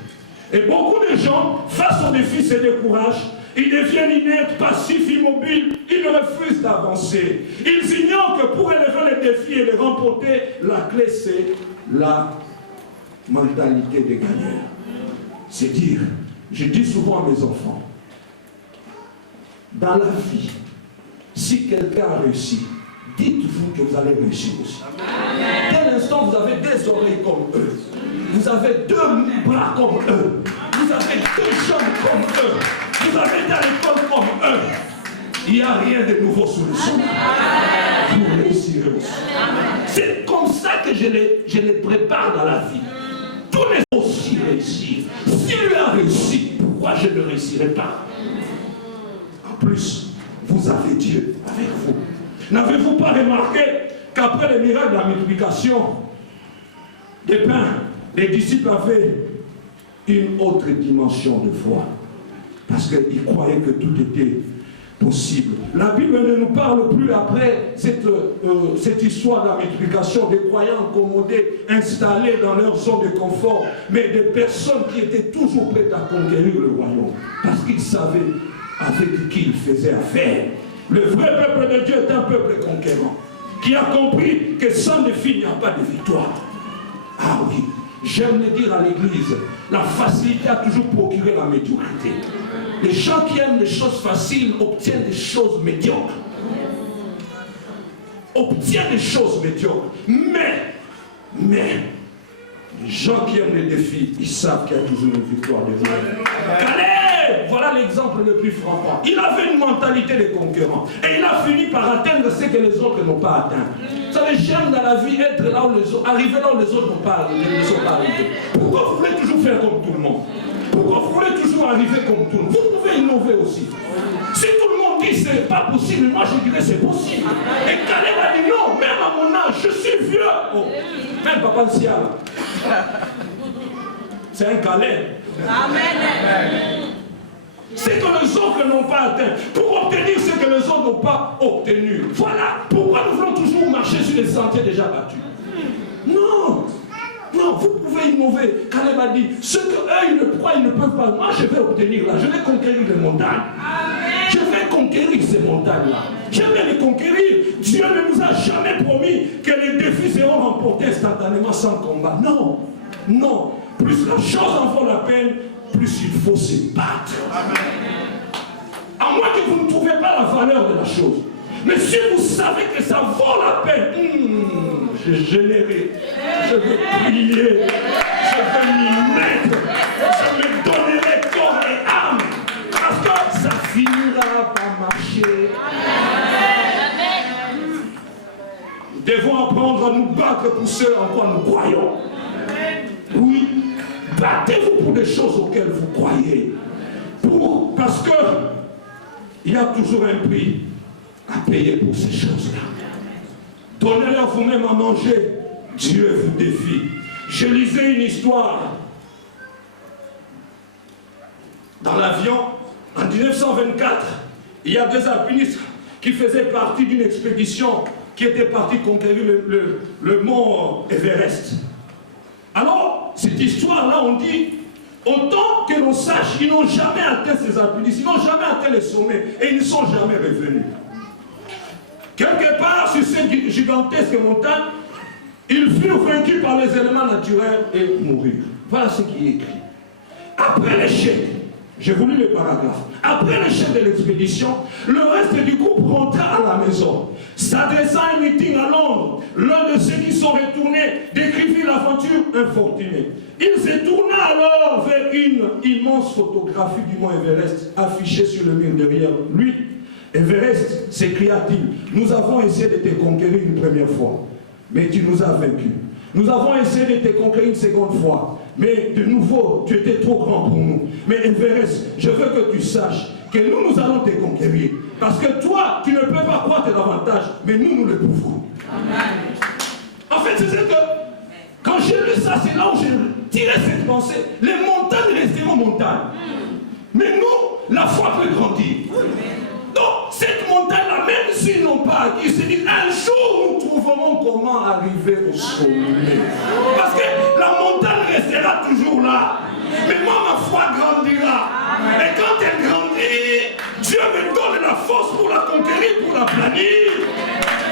Et beaucoup de gens, face aux défis, se découragent. Ils deviennent inertes, passifs, immobiles. Ils refusent d'avancer. Ils ignorent que pour relever les défis et les remporter, la clé, c'est la mentalité des gagneurs. C'est dire, je dis souvent à mes enfants, dans la vie, si quelqu'un a réussi, dites-vous que vous allez réussir aussi. Dès l'instant, vous avez des oreilles comme eux. Vous avez deux bras comme eux. Vous avez deux jambes comme eux. Vous avez été à l'école comme eux. Il n'y a rien de nouveau sous le soleil. Vous réussirez aussi. C'est comme ça que je les prépare dans la vie. Tous les aussi réussir. S'il lui a réussi, pourquoi je ne réussirai pas? En plus, vous avez Dieu avec vous. N'avez-vous pas remarqué qu'après les miracles de la multiplication des pains, les disciples avaient une autre dimension de foi? Parce qu'ils croyaient que tout était possible. La Bible ne nous parle plus après cette histoire de la multiplication des croyants accommodés, installés dans leur zone de confort, mais des personnes qui étaient toujours prêtes à conquérir le royaume. Parce qu'ils savaient avec qui ils faisaient affaire. Le vrai peuple de Dieu est un peuple conquérant, qui a compris que sans défi, il n'y a pas de victoire. Ah oui, j'aime le dire à l'église, la facilité a toujours procuré la médiocrité. Les gens qui aiment les choses faciles obtiennent des choses médiocres. Obtiennent des choses médiocres. Mais, les gens qui aiment les défis, ils savent qu'il y a toujours une victoire de Dieu. Caleb, voilà l'exemple le plus frappant. Il avait une mentalité de conquérant. Et il a fini par atteindre ce que les autres n'ont pas atteint. Vous savez, j'aime dans la vie être là où les autres, arriver là où les autres ne sont pas arrivés. Pourquoi vous voulez toujours faire comme tout le monde? Pourquoi vous voulez toujours arriver comme tout le monde? Vous pouvez innover aussi. Si tout le monde dit que ce n'est pas possible, moi je dirais c'est possible. Et Caleb a dit non, même à mon âge, je suis vieux. Oh, même Papa le ciel. C'est un Caleb. Amen. C'est que les autres n'ont pas atteint. Pour obtenir ce que les autres n'ont pas obtenu. Voilà pourquoi nous voulons toujours marcher sur les sentiers déjà battus. Non. Non, vous pouvez innover. Caleb a dit, ce qu'eux ils ne croient, ils ne peuvent pas. Moi, je vais obtenir là. Je vais conquérir les montagnes. Amen. Je vais conquérir ces montagnes-là. Je vais les conquérir. Dieu ne nous a jamais promis que les défis seront remportés instantanément sans combat. Non. Non. Plus la chose en vaut la peine, plus il faut se battre. Amen. À moins que vous ne trouviez pas la valeur de la chose. Mais si vous savez que ça vaut la peine, je générerai, je vais prier, je vais m'y mettre, je me donnerai corps et âme, parce que ça finira par marcher. Nous devons apprendre à nous battre pour ce en quoi nous croyons. Oui, battez-vous pour des choses auxquelles vous croyez. Parce que il y a toujours un prix à payer pour ces choses-là. Donnez-leur vous-même à manger. Dieu vous défie. Je lisais une histoire dans l'avion en 1924. Il y a deux alpinistes qui faisaient partie d'une expédition qui était partie conquérir le mont Everest. Alors, cette histoire-là, on dit, autant que l'on sache, ils n'ont jamais atteint ces alpinistes, ils n'ont jamais atteint les sommets et ils ne sont jamais revenus. Quelque part sur cette gigantesque montagne, ils furent vaincus par les éléments naturels et moururent. Voilà ce qui est écrit. Après l'échec, j'ai voulu le paragraphe, après l'échec de l'expédition, le reste du groupe rentra à la maison. S'adressant à un meeting à Londres, l'un de ceux qui sont retournés décrivit l'aventure infortunée. Il se tourna alors vers une immense photographie du mont Everest affichée sur le mur derrière lui. Everest s'écria-t-il, nous avons essayé de te conquérir une première fois, mais tu nous as vaincus. Nous avons essayé de te conquérir une seconde fois, mais de nouveau, tu étais trop grand pour nous. Mais Everest, je veux que tu saches que nous allons te conquérir. Parce que toi, tu ne peux pas croître davantage, mais nous le pouvons. Amen. En fait, c'est que, quand j'ai lu ça, c'est là où j'ai tiré cette pensée. Les montagnes resteront montagnes. Mais nous, la foi peut grandir. Donc, cette montagne-là, même s'ils n'ont pas acquis, ils se disent, un jour, nous trouverons comment arriver au sommet. Parce que la montagne restera toujours là. Mais moi, ma foi grandira. Et quand elle grandit, Dieu me donne la force pour la conquérir, pour la planir.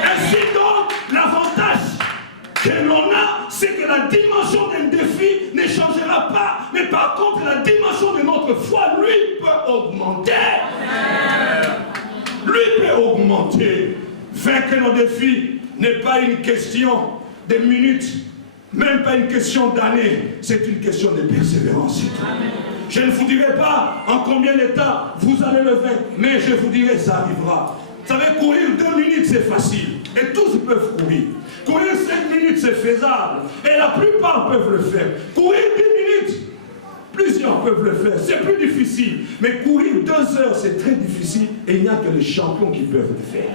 Ainsi donc, l'avantage que l'on a, c'est que la dimension d'un défi ne changera pas. Mais par contre, la dimension de notre foi, lui, peut augmenter. Lui peut augmenter. Vaincre nos défis n'est pas une question de minutes, même pas une question d'années. C'est une question de persévérance. Je ne vous dirai pas en combien d'états vous allez le vaincre, mais je vous dirai ça arrivera. Vous savez, courir 2 minutes, c'est facile. Et tous peuvent courir. Courir 5 minutes, c'est faisable. Et la plupart peuvent le faire. Courir 10 minutes, plusieurs peuvent le faire. C'est plus difficile. Mais courir 2 heures, c'est très difficile. Et il n'y a que les champions qui peuvent le faire.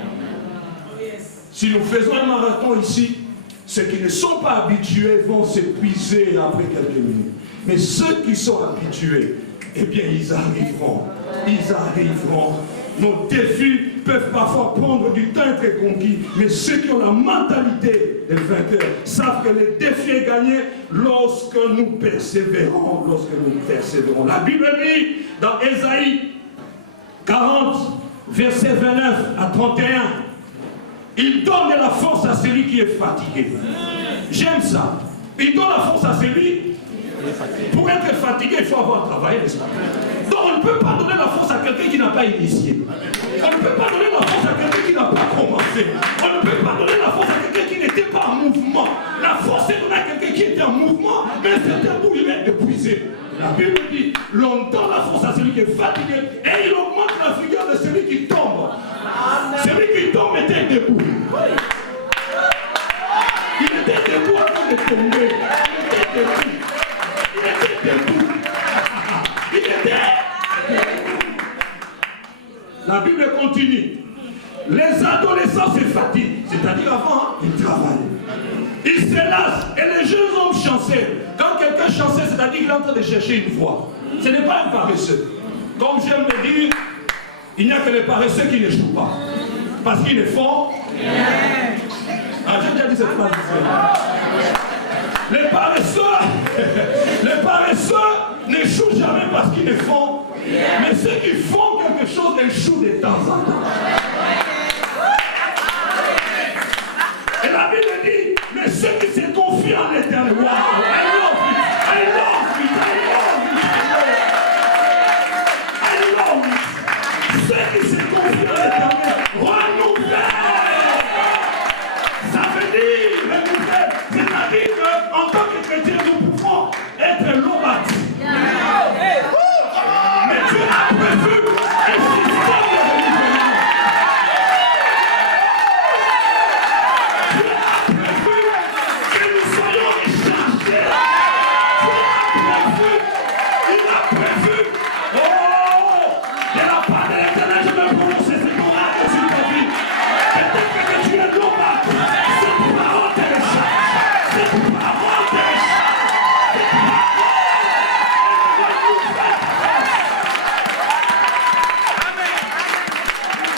Si nous faisons un marathon ici, ceux qui ne sont pas habitués vont s'épuiser après quelques minutes. Mais ceux qui sont habitués, eh bien, ils arriveront. Ils arriveront. Nos défis peuvent parfois prendre du temps à être conquis, mais ceux qui ont la mentalité des vainqueurs savent que le défi est gagné lorsque nous persévérons, La Bible dit dans Ésaïe 40, versets 29 à 31, il donne de la force à celui qui est fatigué. J'aime ça. Il donne la force à celui. Pour être fatigué, il faut avoir travaillé, n'est-ce pas? Donc on ne peut pas donner la force à quelqu'un qui n'a pas initié. On ne peut pas donner la force à quelqu'un qui n'a pas commencé. On ne peut pas donner la force à quelqu'un qui n'était pas en mouvement. La force est donnée à quelqu'un qui était en mouvement, mais c'est un bout, il est épuisé. La Bible dit, l'on donne la force à celui qui est fatigué et il augmente la vigueur de celui qui tombe. Celui qui tombe était debout. Il était debout avant de tomber. Il était debout. Il était debout. Il était debout. La Bible continue. Les adolescents se fatiguent. C'est-à-dire avant, ils travaillent. Ils se lassent. Et les jeunes hommes chancellent. Quand quelqu'un chancelle, c'est-à-dire qu'il est en train de chercher une voie. Ce n'est pas un paresseux. Comme j'aime le dire, il n'y a que les paresseux qui n'échouent pas. Parce qu'ils ne font rien. Ah, j'ai déjà dit cette phrase. Les paresseux n'échouent jamais parce qu'ils ne font rien. Mais ceux qui font quelque chose échouent de temps en temps. Et la Bible dit, mais ceux qui se confient en l'éternel, ceux qui se confient en l'éternel, renouvelle. Ça veut dire renouveler, c'est-à-dire qu'en tant que chrétien, nous pouvons être lobatis. Mais Dieu a prévu un système de renouvellement. Dieu a prévu que nous soyons échangés. Il a prévu, de la part de l'Éternel, je vais prononcer cet oracle sur ta vie. Peut-être que tu es lobate. Cette parole te recharge. Cette parole te recharge.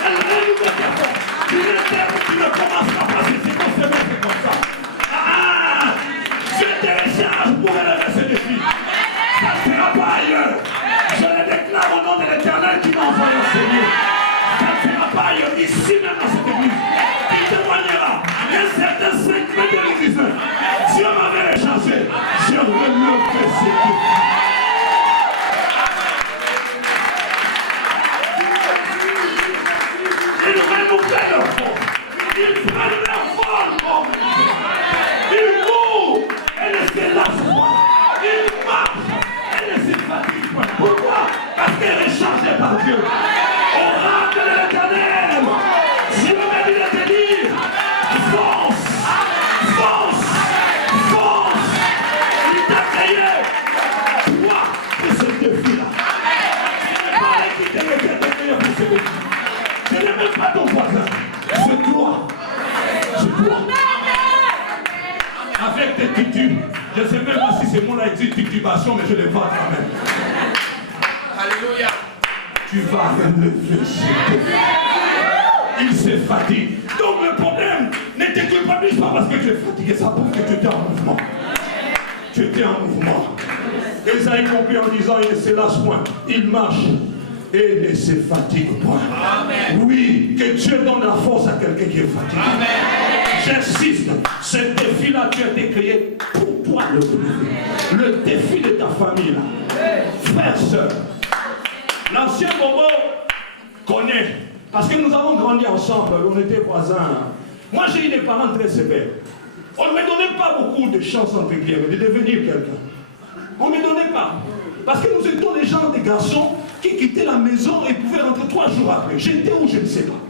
Elle renouvelle ta force. Tu ne commenceras pas si tu commences à mettre comme ça. Je te recharge pour relever ce défi. Ça ne sera pas ailleurs. Je le déclare au nom de l'Éternel qui m'a envoyé au Seigneur. Ça ne sera pas ailleurs, ici même dans cette église. Il témoignera. Un certain secret de l'église. Dieu m'avait rechargé. Je relève ce défi. Ils renouvellent leur force. Ils prennent leur vol. Ils mourent et ne se lassent pas. Ils marchent et ne se fatiguent pas. Pourquoi? Parce qu'elle est chargée par Dieu. Oracle de l'Éternel. avec tes titubes. Je ne sais même pas si ces mots-là existent, titubation, mais je les vois quand même. Alléluia. Tu vas relever ses défis. Il se fatigue. Donc le problème, ne te culpabilise pas parce que tu es fatigué, ça prouve que tu étais en mouvement. Tu étais en mouvement. Esaïe compris en disant, il ne se lasse point, il marche et ne se fatigue point. Amen. Oui, que Dieu donne la force à quelqu'un qui est fatigué. Amen. J'insiste, ce défi-là, tu as été créé pour toi le relever. Le défi de ta famille, là. Frères, sœurs, l'ancien Bobo connaît, parce que nous avons grandi ensemble, on était voisins. Moi, j'ai eu des parents très sévères. On ne me donnait pas beaucoup de chance, entre guillemets, de devenir quelqu'un. On ne me donnait pas. Parce que nous étions les gens, des garçons, qui quittaient la maison et pouvaient rentrer 3 jours après. J'étais où, je ne sais pas.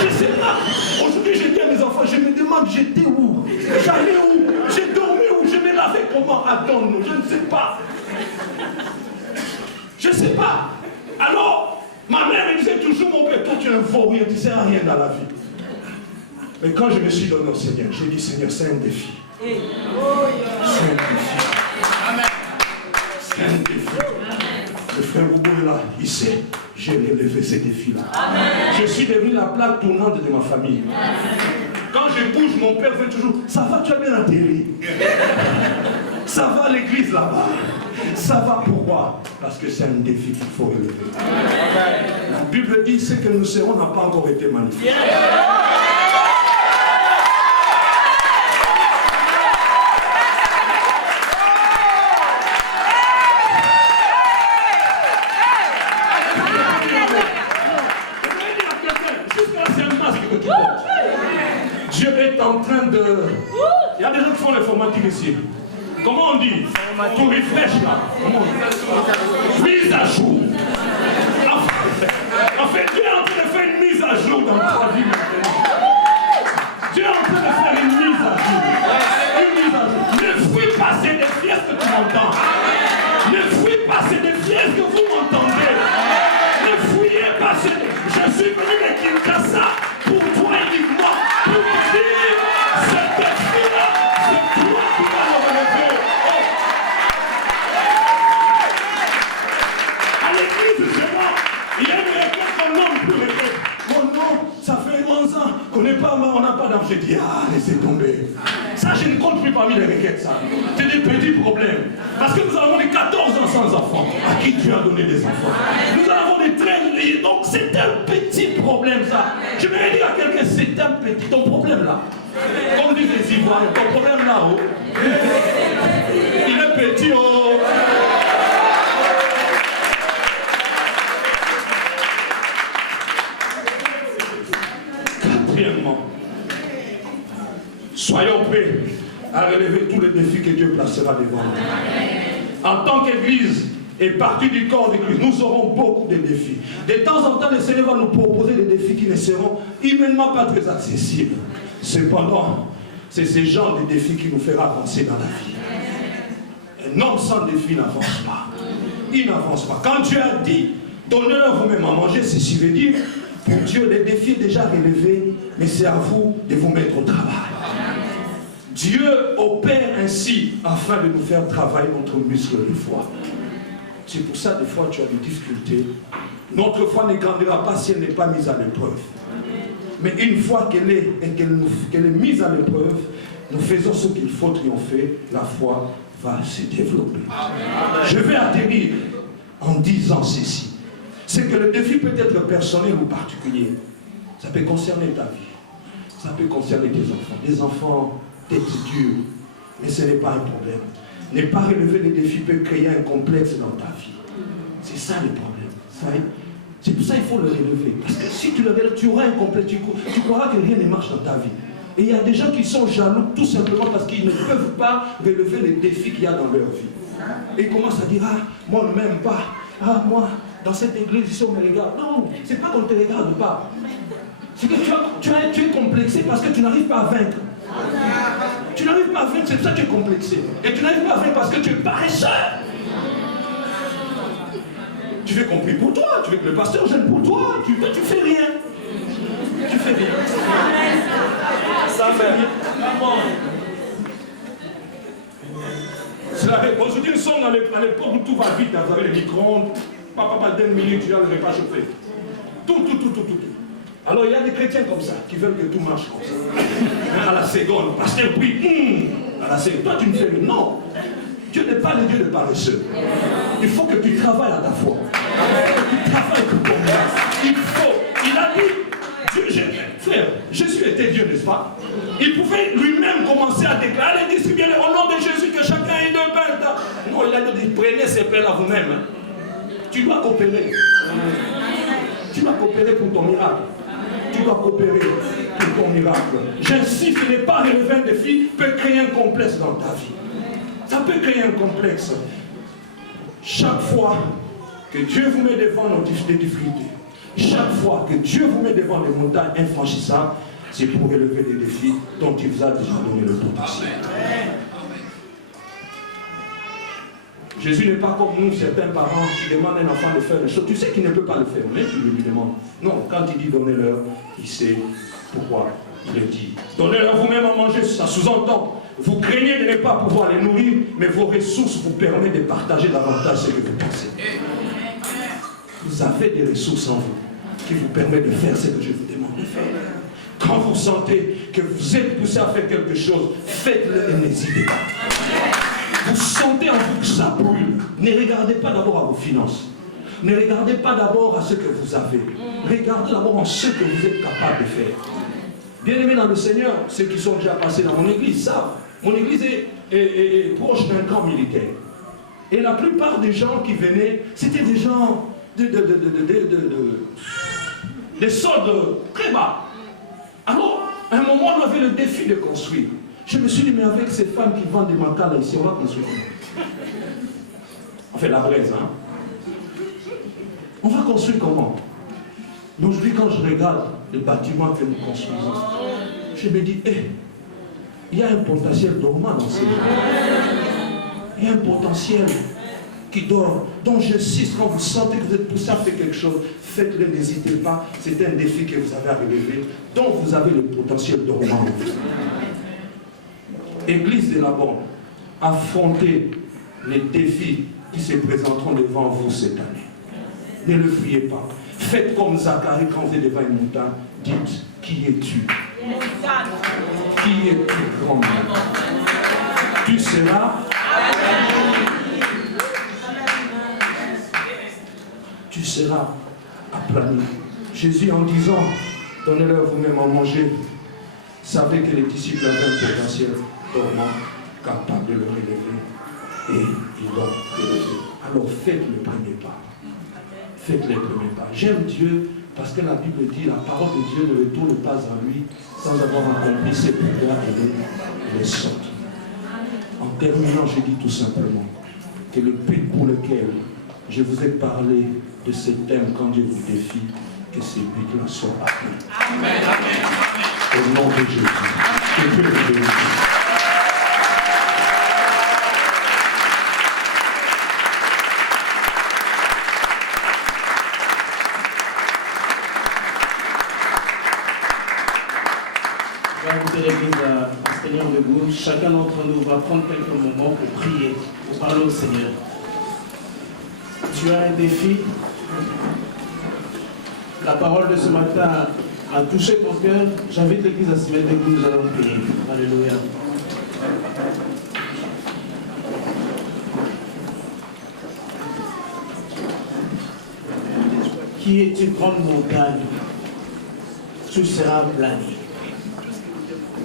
Je ne sais pas. Aujourd'hui, je dis à mes enfants, je me demande, j'étais où? J'allais où? J'ai dormi où? Je me lavais comment? Attends-nous, je ne sais pas. Je ne sais pas. Alors, ma mère me disait toujours, mon père, toi tu es un vaurien, tu ne sers à rien dans la vie. Mais quand je me suis donné au Seigneur, j'ai dit, Seigneur, c'est un défi. C'est un défi. Amen. C'est un défi. Le frère Boubou est là, il sait, j'ai relevé ces défis-là. Je suis devenu la plaque tournante de ma famille. Quand je bouge, mon père fait toujours, ça va, tu as bien atterri. Ça va à l'église là-bas. Ça va pourquoi? Parce que c'est un défi qu'il faut relever. La Bible dit, ce que nous serons n'a pas encore été manifesté. Dieu est en train de... Il y a des gens qui font l'informatique ici. Comment on dit? Pour refresh là. Comment on dit? Mise à jour. En fait, Dieu est en train de faire une mise à jour dans ta vie maintenant. Dieu est en train de faire une mise à jour. Une mise à jour. Ne fouille pas ces défis que tu m'entends. Ne fouille pas ces défis que vous m'entendez. Ne fouillez pas ces défis. Je suis venu de Kinshasa pour toi uniquement. Pour te dire, ce défi-là, c'est toi qui vas le relever. À l'église, c'est moi. Il y a une réponse qu'on nomme plus répète. Mon nom, ça fait 11 ans qu'on n'est pas mort, on n'a pas d'argent. J'ai dit, ah, laissez tomber. Ça, je ne compte plus parmi les requêtes, ça. C'est des petits problèmes. Parce que nous avons des 14 ans sans enfants. À qui tu as donné des enfants? Nous avons des trains. Donc, c'est un petit problème, ça. Je vais dire à quelqu'un, c'est un petit. Ton problème, là. Comme disent les Ivoiriens, ton problème, là-haut. Il est petit, oh. Quatrièmement, soyons prêts à relever tous les défis que Dieu placera devant nous. En tant qu'Église et partie du corps de Christ, nous aurons beaucoup de défis. De temps en temps, le Seigneur va nous proposer des défis qui ne seront humainement pas très accessibles. Cependant, c'est ce genre de défis qui nous fera avancer dans la vie. Un homme sans défi n'avance pas. Il n'avance pas. Quand Dieu a dit, donnez-leur vous-même à manger, ceci veut dire, pour Dieu, le défi est déjà relevé, mais c'est à vous de vous mettre au travail. Dieu opère ainsi afin de nous faire travailler notre muscle de foi. C'est pour ça, des fois, tu as des difficultés. Notre foi ne grandira pas si elle n'est pas mise à l'épreuve. Mais une fois qu'elle est mise à l'épreuve, nous faisons ce qu'il faut triompher, la foi va se développer. Je vais atterrir en disant ceci. C'est que le défi peut être personnel ou particulier. Ça peut concerner ta vie. Ça peut concerner tes enfants. Des enfants, tête dure. Mais ce n'est pas un problème. Ne pas relever les défis peut créer un complexe dans ta vie. C'est ça le problème. C'est pour ça qu'il faut le relever. Parce que si tu le relèves, tu auras un complexe. Tu croiras que rien ne marche dans ta vie. Et il y a des gens qui sont jaloux tout simplement parce qu'ils ne peuvent pas relever les défis qu'il y a dans leur vie. Et ils commencent à dire, ah, moi on ne m'aime pas. Ah, moi, dans cette église, ici on me regarde. Non, c'est pas qu'on ne te regarde pas. C'est que tu es complexé parce que tu n'arrives pas à vaincre. Tu n'arrives pas à vaincre, c'est pour ça que tu es complexé. Et tu n'arrives pas à vaincre parce que tu es paresseux. Tu fais compris pour toi, tu veux que le pasteur gêne pour toi, tu fais rien. Tu fais rien. Ça fait. Aujourd'hui, nous sommes à l'époque où tout va vite. Vous avez les micro-ondes. Pas d'une minute, tu as le repas chauffé. Tout. Alors il y a des chrétiens comme ça, qui veulent que tout marche comme ça. À la seconde, pasteur prie, à la seconde. Toi tu me fais le non. Dieu n'est pas le Dieu de paresseux. Il faut que tu travailles à ta foi. Il faut que tu travailles pour ton miracle. Il a dit, frère, Jésus était Dieu, n'est-ce pas? Il pouvait lui-même commencer à déclarer, distribuer au nom de Jésus que chacun ait deux pains. Non, il a dit, prenez ces pains-là vous-même. Tu dois coopérer. Tu dois coopérer pour ton miracle. Tu dois coopérer pour ton miracle. J'insiste, ce n'est pas relever un défi, peut créer un complexe dans ta vie. Ça peut créer un complexe. Chaque fois que Dieu vous met devant des difficultés, chaque fois que Dieu vous met devant des montagnes infranchissables, c'est pour relever des défis dont il vous a déjà donné le potentiel. Jésus n'est pas comme nous, certains parents qui demandent à un enfant de faire une chose. Tu sais qu'il ne peut pas le faire, mais tu lui demandes. Non, quand il dit donnez-leur, il sait pourquoi il le dit. Donnez-leur vous-même à manger, ça sous-entend. Vous craignez de ne pas pouvoir les nourrir, mais vos ressources vous permettent de partager davantage ce que vous pensez. Vous avez des ressources en vous qui vous permettent de faire ce que je vous demande de faire. Quand vous sentez que vous êtes poussé à faire quelque chose, faites-le et n'hésitez pas. Vous sentez en vous que ça brûle. Ne regardez pas d'abord à vos finances. Ne regardez pas d'abord à ce que vous avez. Regardez d'abord en ce que vous êtes capable de faire. Bien-aimés dans le Seigneur, ceux qui sont déjà passés dans mon église savent. Mon église est proche d'un camp militaire. Et la plupart des gens qui venaient, c'était des gens des soldes très bas. Alors, à un moment, on avait le défi de construire. Je me suis dit, mais avec ces femmes qui vendent des mancas là ici, on va construire comment? On fait la braise, hein? On va construire comment? Mais aujourd'hui, quand je regarde les bâtiments que nous construisons, je me dis, il y a un potentiel dormant dans ces gens. Il y a un potentiel qui dort. Donc j'insiste, quand vous sentez que vous êtes poussé à faire quelque chose, faites-le, n'hésitez pas. C'est un défi que vous avez à relever. Donc vous avez le potentiel dormant. Église de la Bonne, affrontez les défis qui se présenteront devant vous cette année. Ne le fuyez pas. Faites comme Zacharie quand vous êtes devant une montagne. Dites, qui es-tu? Qui es-tu, grand Dieu? Tu seras. Tu seras aplani. Jésus en disant, donnez-leur vous-même à manger, savez que les disciples avaient un potentiel dormant, capable de le relever. Et ils l'ont relevé. Alors faites le premier pas. Faites les premiers pas. J'aime Dieu parce que la Bible dit la parole de Dieu ne retourne pas à lui sans avoir accompli ses pouvoirs et les sortes. En terminant, je dis tout simplement que le but pour lequel je vous ai parlé de ce thème quand Dieu vous défie, que ces buts-là soient atteints. Amen, amen. Au nom de Jésus. Que Dieu vous bénisse. On va inviter l'église à se tenir debout. Chacun d'entre nous va prendre quelques moments pour prier, pour parler au Seigneur. Tu as un défi. La parole de ce matin a touché ton cœur. J'invite l'église à se mettre debout, nous allons prier. Alléluia. Qui est une grande montagne? Tu seras aplani.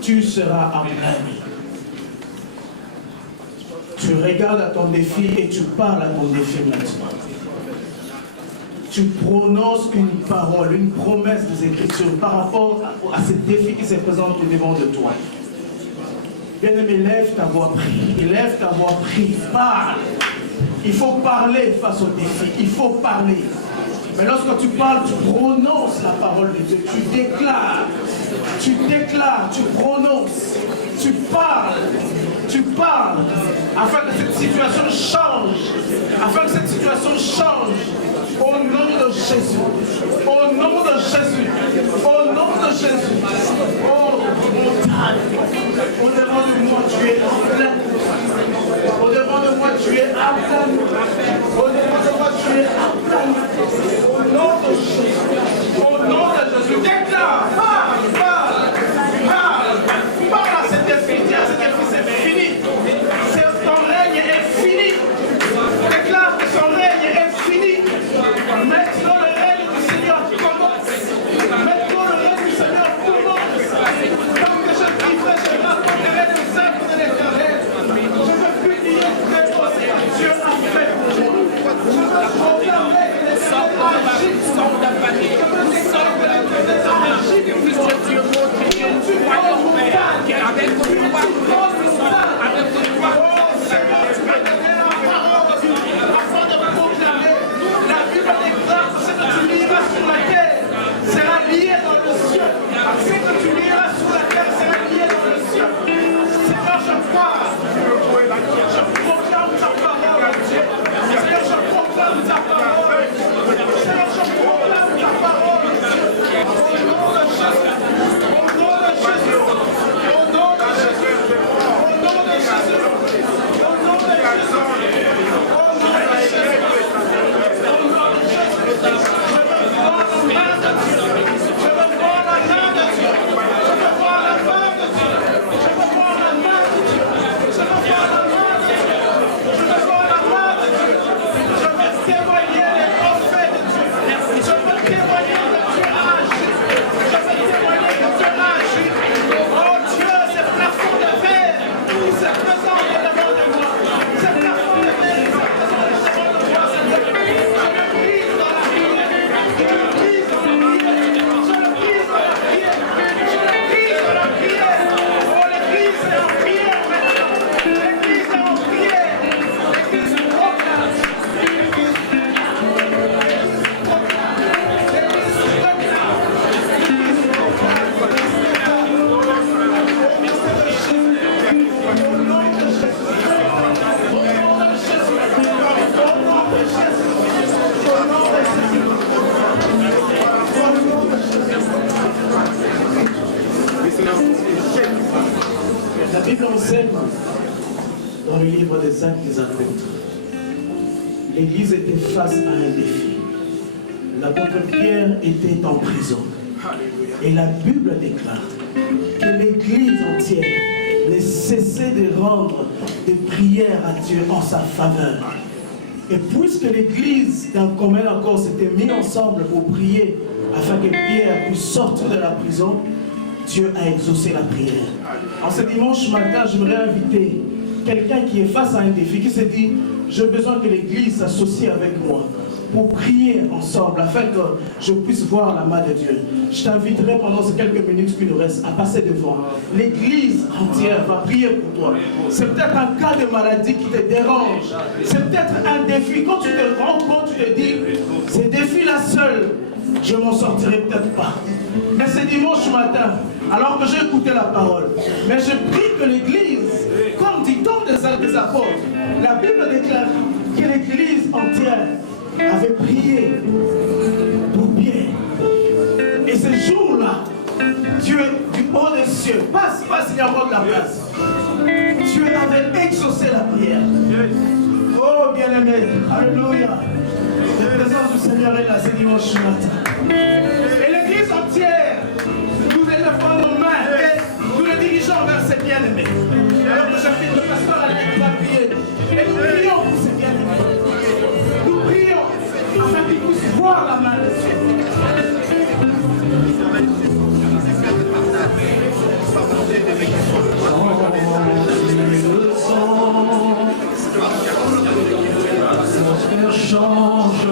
Tu seras aplani. Tu regardes à ton défi et tu parles à ton défi maintenant. Tu prononces une parole, une promesse des Écritures par rapport à ce défi qui se présente au devant de toi. Bien-aimé, lève ta voix, prie. Élève ta voix, prie. Parle. Il faut parler face au défi. Il faut parler. Mais lorsque tu parles, tu prononces la parole de Dieu. Tu déclares, tu prononces, tu parles, afin que cette situation change. Au nom de Jésus. Au nom de Jésus. Au nom de Jésus. Oh, montagne. Au devant de moi, tu es en plein. Au devant de moi, disait dans le livre des Actes des Apôtres, l'Église était face à un défi. L'apôtre Pierre était en prison. Et la Bible déclare que l'Église entière ne cessait de rendre des prières à Dieu en sa faveur. Et puisque l'Église d'un commun accord s'était mise ensemble pour prier afin que Pierre puisse sortir de la prison, Dieu a exaucé la prière. En ce dimanche matin, j'aimerais inviter quelqu'un qui est face à un défi, qui se dit, j'ai besoin que l'Église s'associe avec moi pour prier ensemble afin que je puisse voir la main de Dieu. Je t'inviterai pendant ces quelques minutes qui nous restent à passer devant. L'Église entière va prier pour toi. C'est peut-être un cas de maladie qui te dérange. C'est peut-être un défi. Quand tu te rends compte, tu te dis, ces défis-là seuls, je m'en sortirai peut-être pas. Mais c'est dimanche matin, alors que j'ai écouté la parole. Mais je prie que l'Église, comme dit dans les Actes des Apôtres, la Bible déclare que l'Église entière avait prié pour Pierre. Et ce jour-là, Dieu du haut des cieux, pas s'il y a encore de la place, Dieu avait exaucé la prière. Oh bien-aimé, alléluia. La présence du Seigneur est là ce dimanche matin. Et l'Église entière, nous élevons nos mains et nous les dirigeons vers ces bien-aimés. Alors que j'invite le pasteur à prier. Et nous prions pour ces bien-aimés. Nous prions afin qu'ils puissent voir la main de Dieu. Change.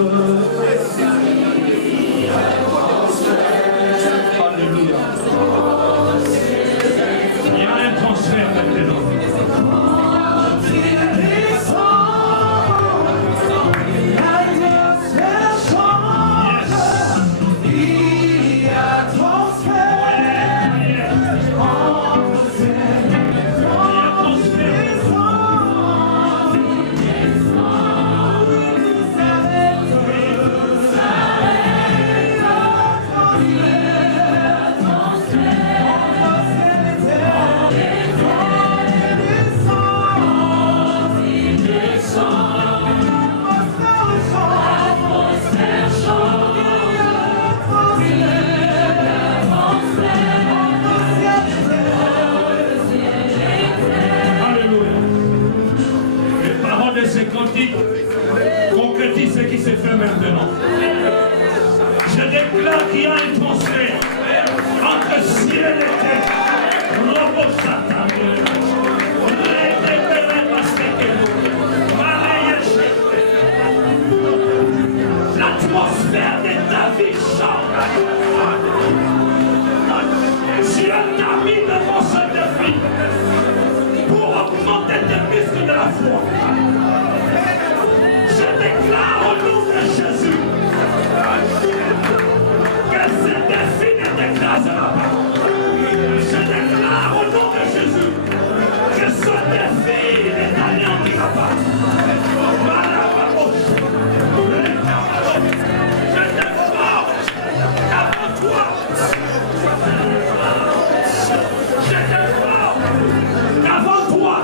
Alléluia. Il y a un transfert maintenant. Concrétise ce qui s'est fait maintenant. Je déclare qu'il y a un transfert entre ciel et terre. L'atmosphère de ta vie change. Dieu t'a mis devant ce défi pour augmenter tes muscles de la foi. Je déclare au nom de Jésus que ce défi ne t'écrasera pas. Je déclare au nom de Jésus que ce défi ne t'anéantira pas. Je te force avant toi. Je te force avant toi.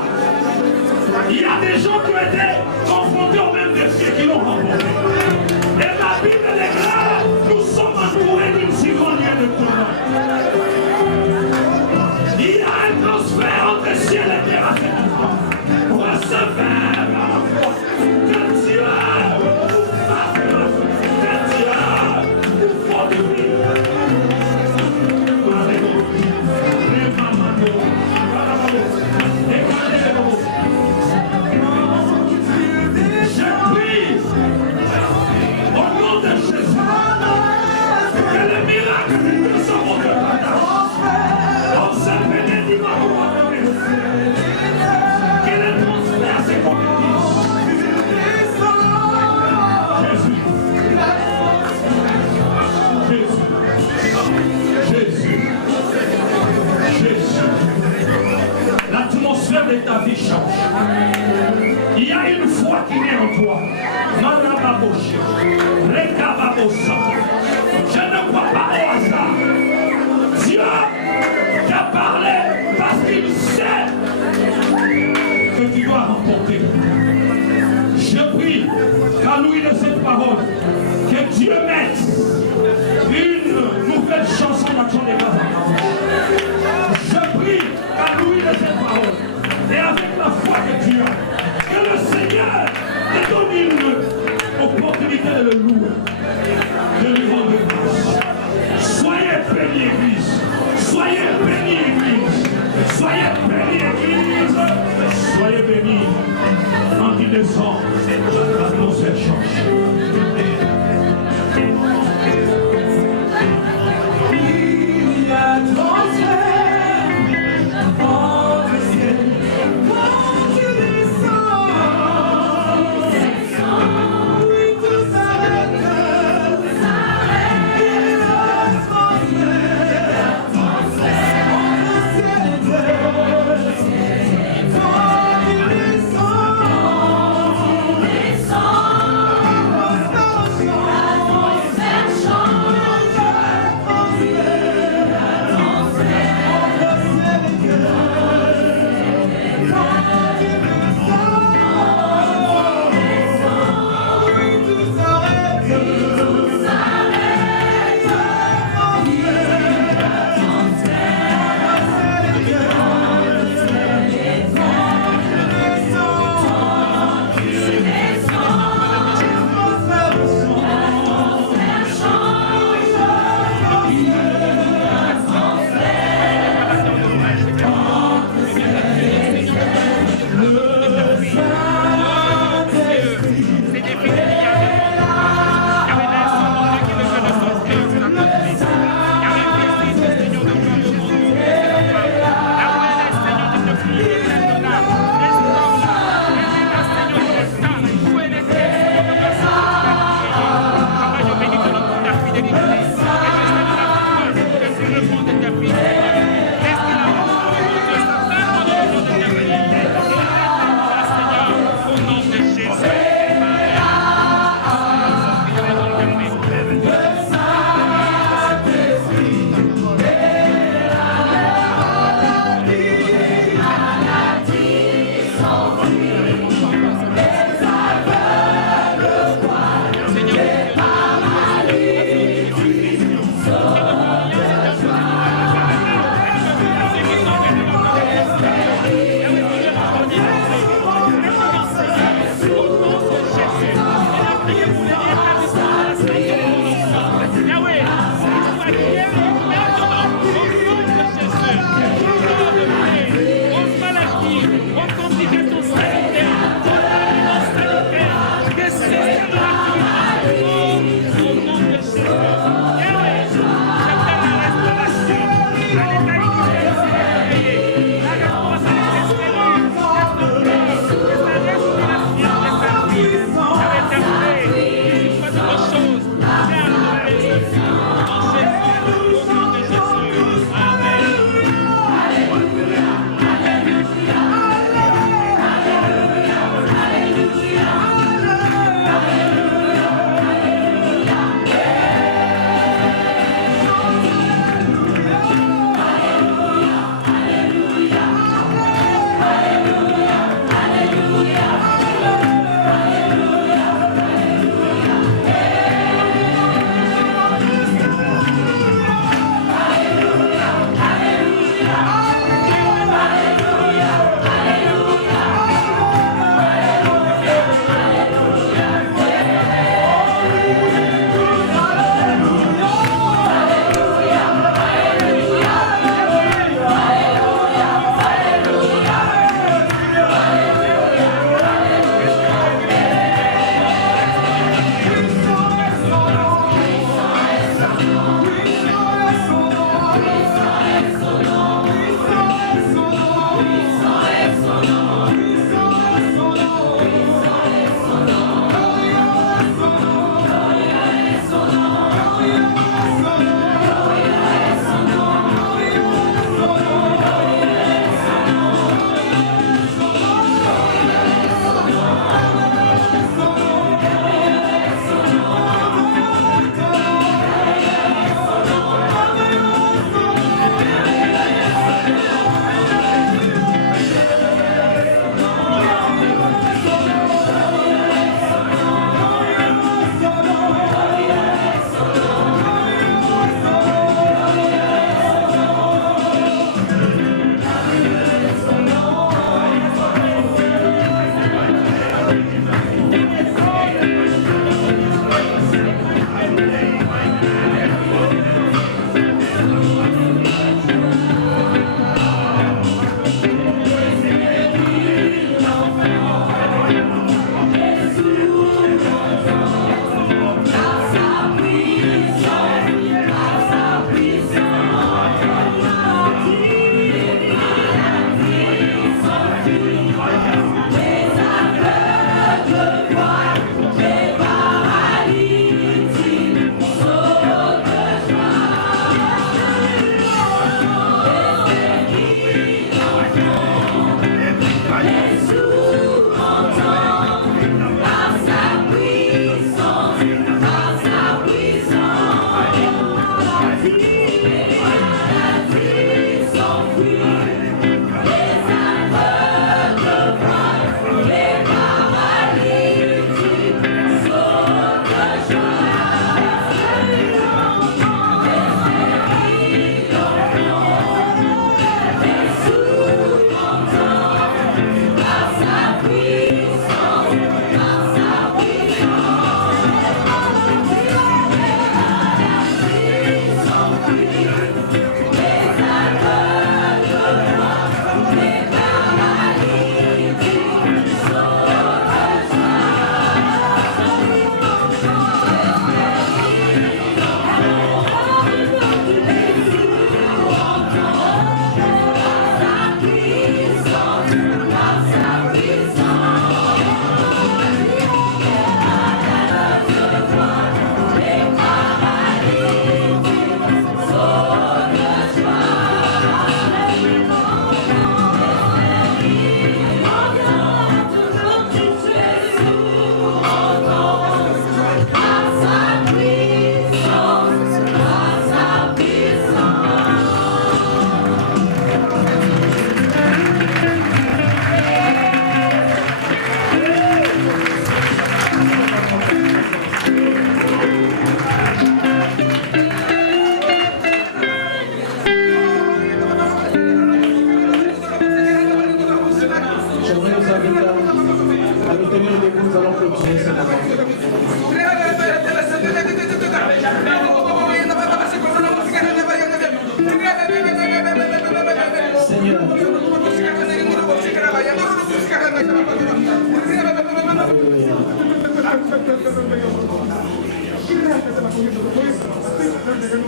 Il y a des gens qui ont été confrontés au même défi qui l'ont remporté. Et la Bible déclare, nous sommes entourés d'une si grande ligne de combat. Il y a un transfert entre ciel et terre à cet instant. Recevez la foi que Dieu vous fasse, que Dieu vous fortifie. Je prie au nom de Jésus que le miracle de ce monde on s'appelle les dimanches que le transfert se concrétise. Jésus. L'atmosphère de ta vie change. Il y a une foi qui naît en toi. Je ne crois pas au hasard. Dieu t'a parlé parce qu'il sait parole. Que Dieu mette une nouvelle chanson dans ton église. Je prie à l'ouïe de cette parole. Et avec la foi que tu as, que le Seigneur te donne une opportunité de le louer, de lui rendre grâce. Soyez bénis, Église. Soyez bénis, Église. Soyez bénis, Église. Soyez bénis quand il descend dans cette church. Il y a Descend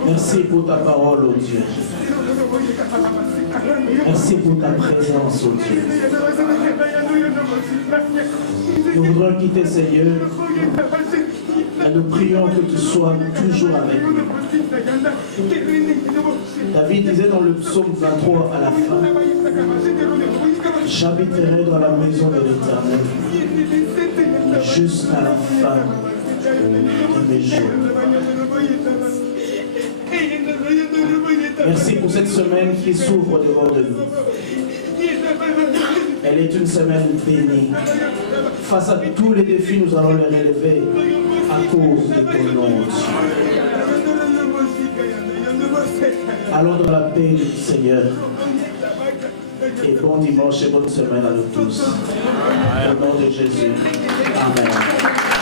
Merci pour ta parole, oh Dieu. Merci pour ta présence, oh Dieu. Nous voudrons quitter, Seigneur, et nous prions que tu sois toujours avec nous. David disait dans le psaume 23 à la fin, j'habiterai dans la maison de l'Éternel jusqu'à la fin de mes jours. Merci pour cette semaine qui s'ouvre devant de nous. Elle est une semaine bénie. Face à tous les défis, nous allons les relever à cause de ton nom. Allons dans la paix du Seigneur. Et bon dimanche et bonne semaine à nous tous. Au nom de Jésus. Amen.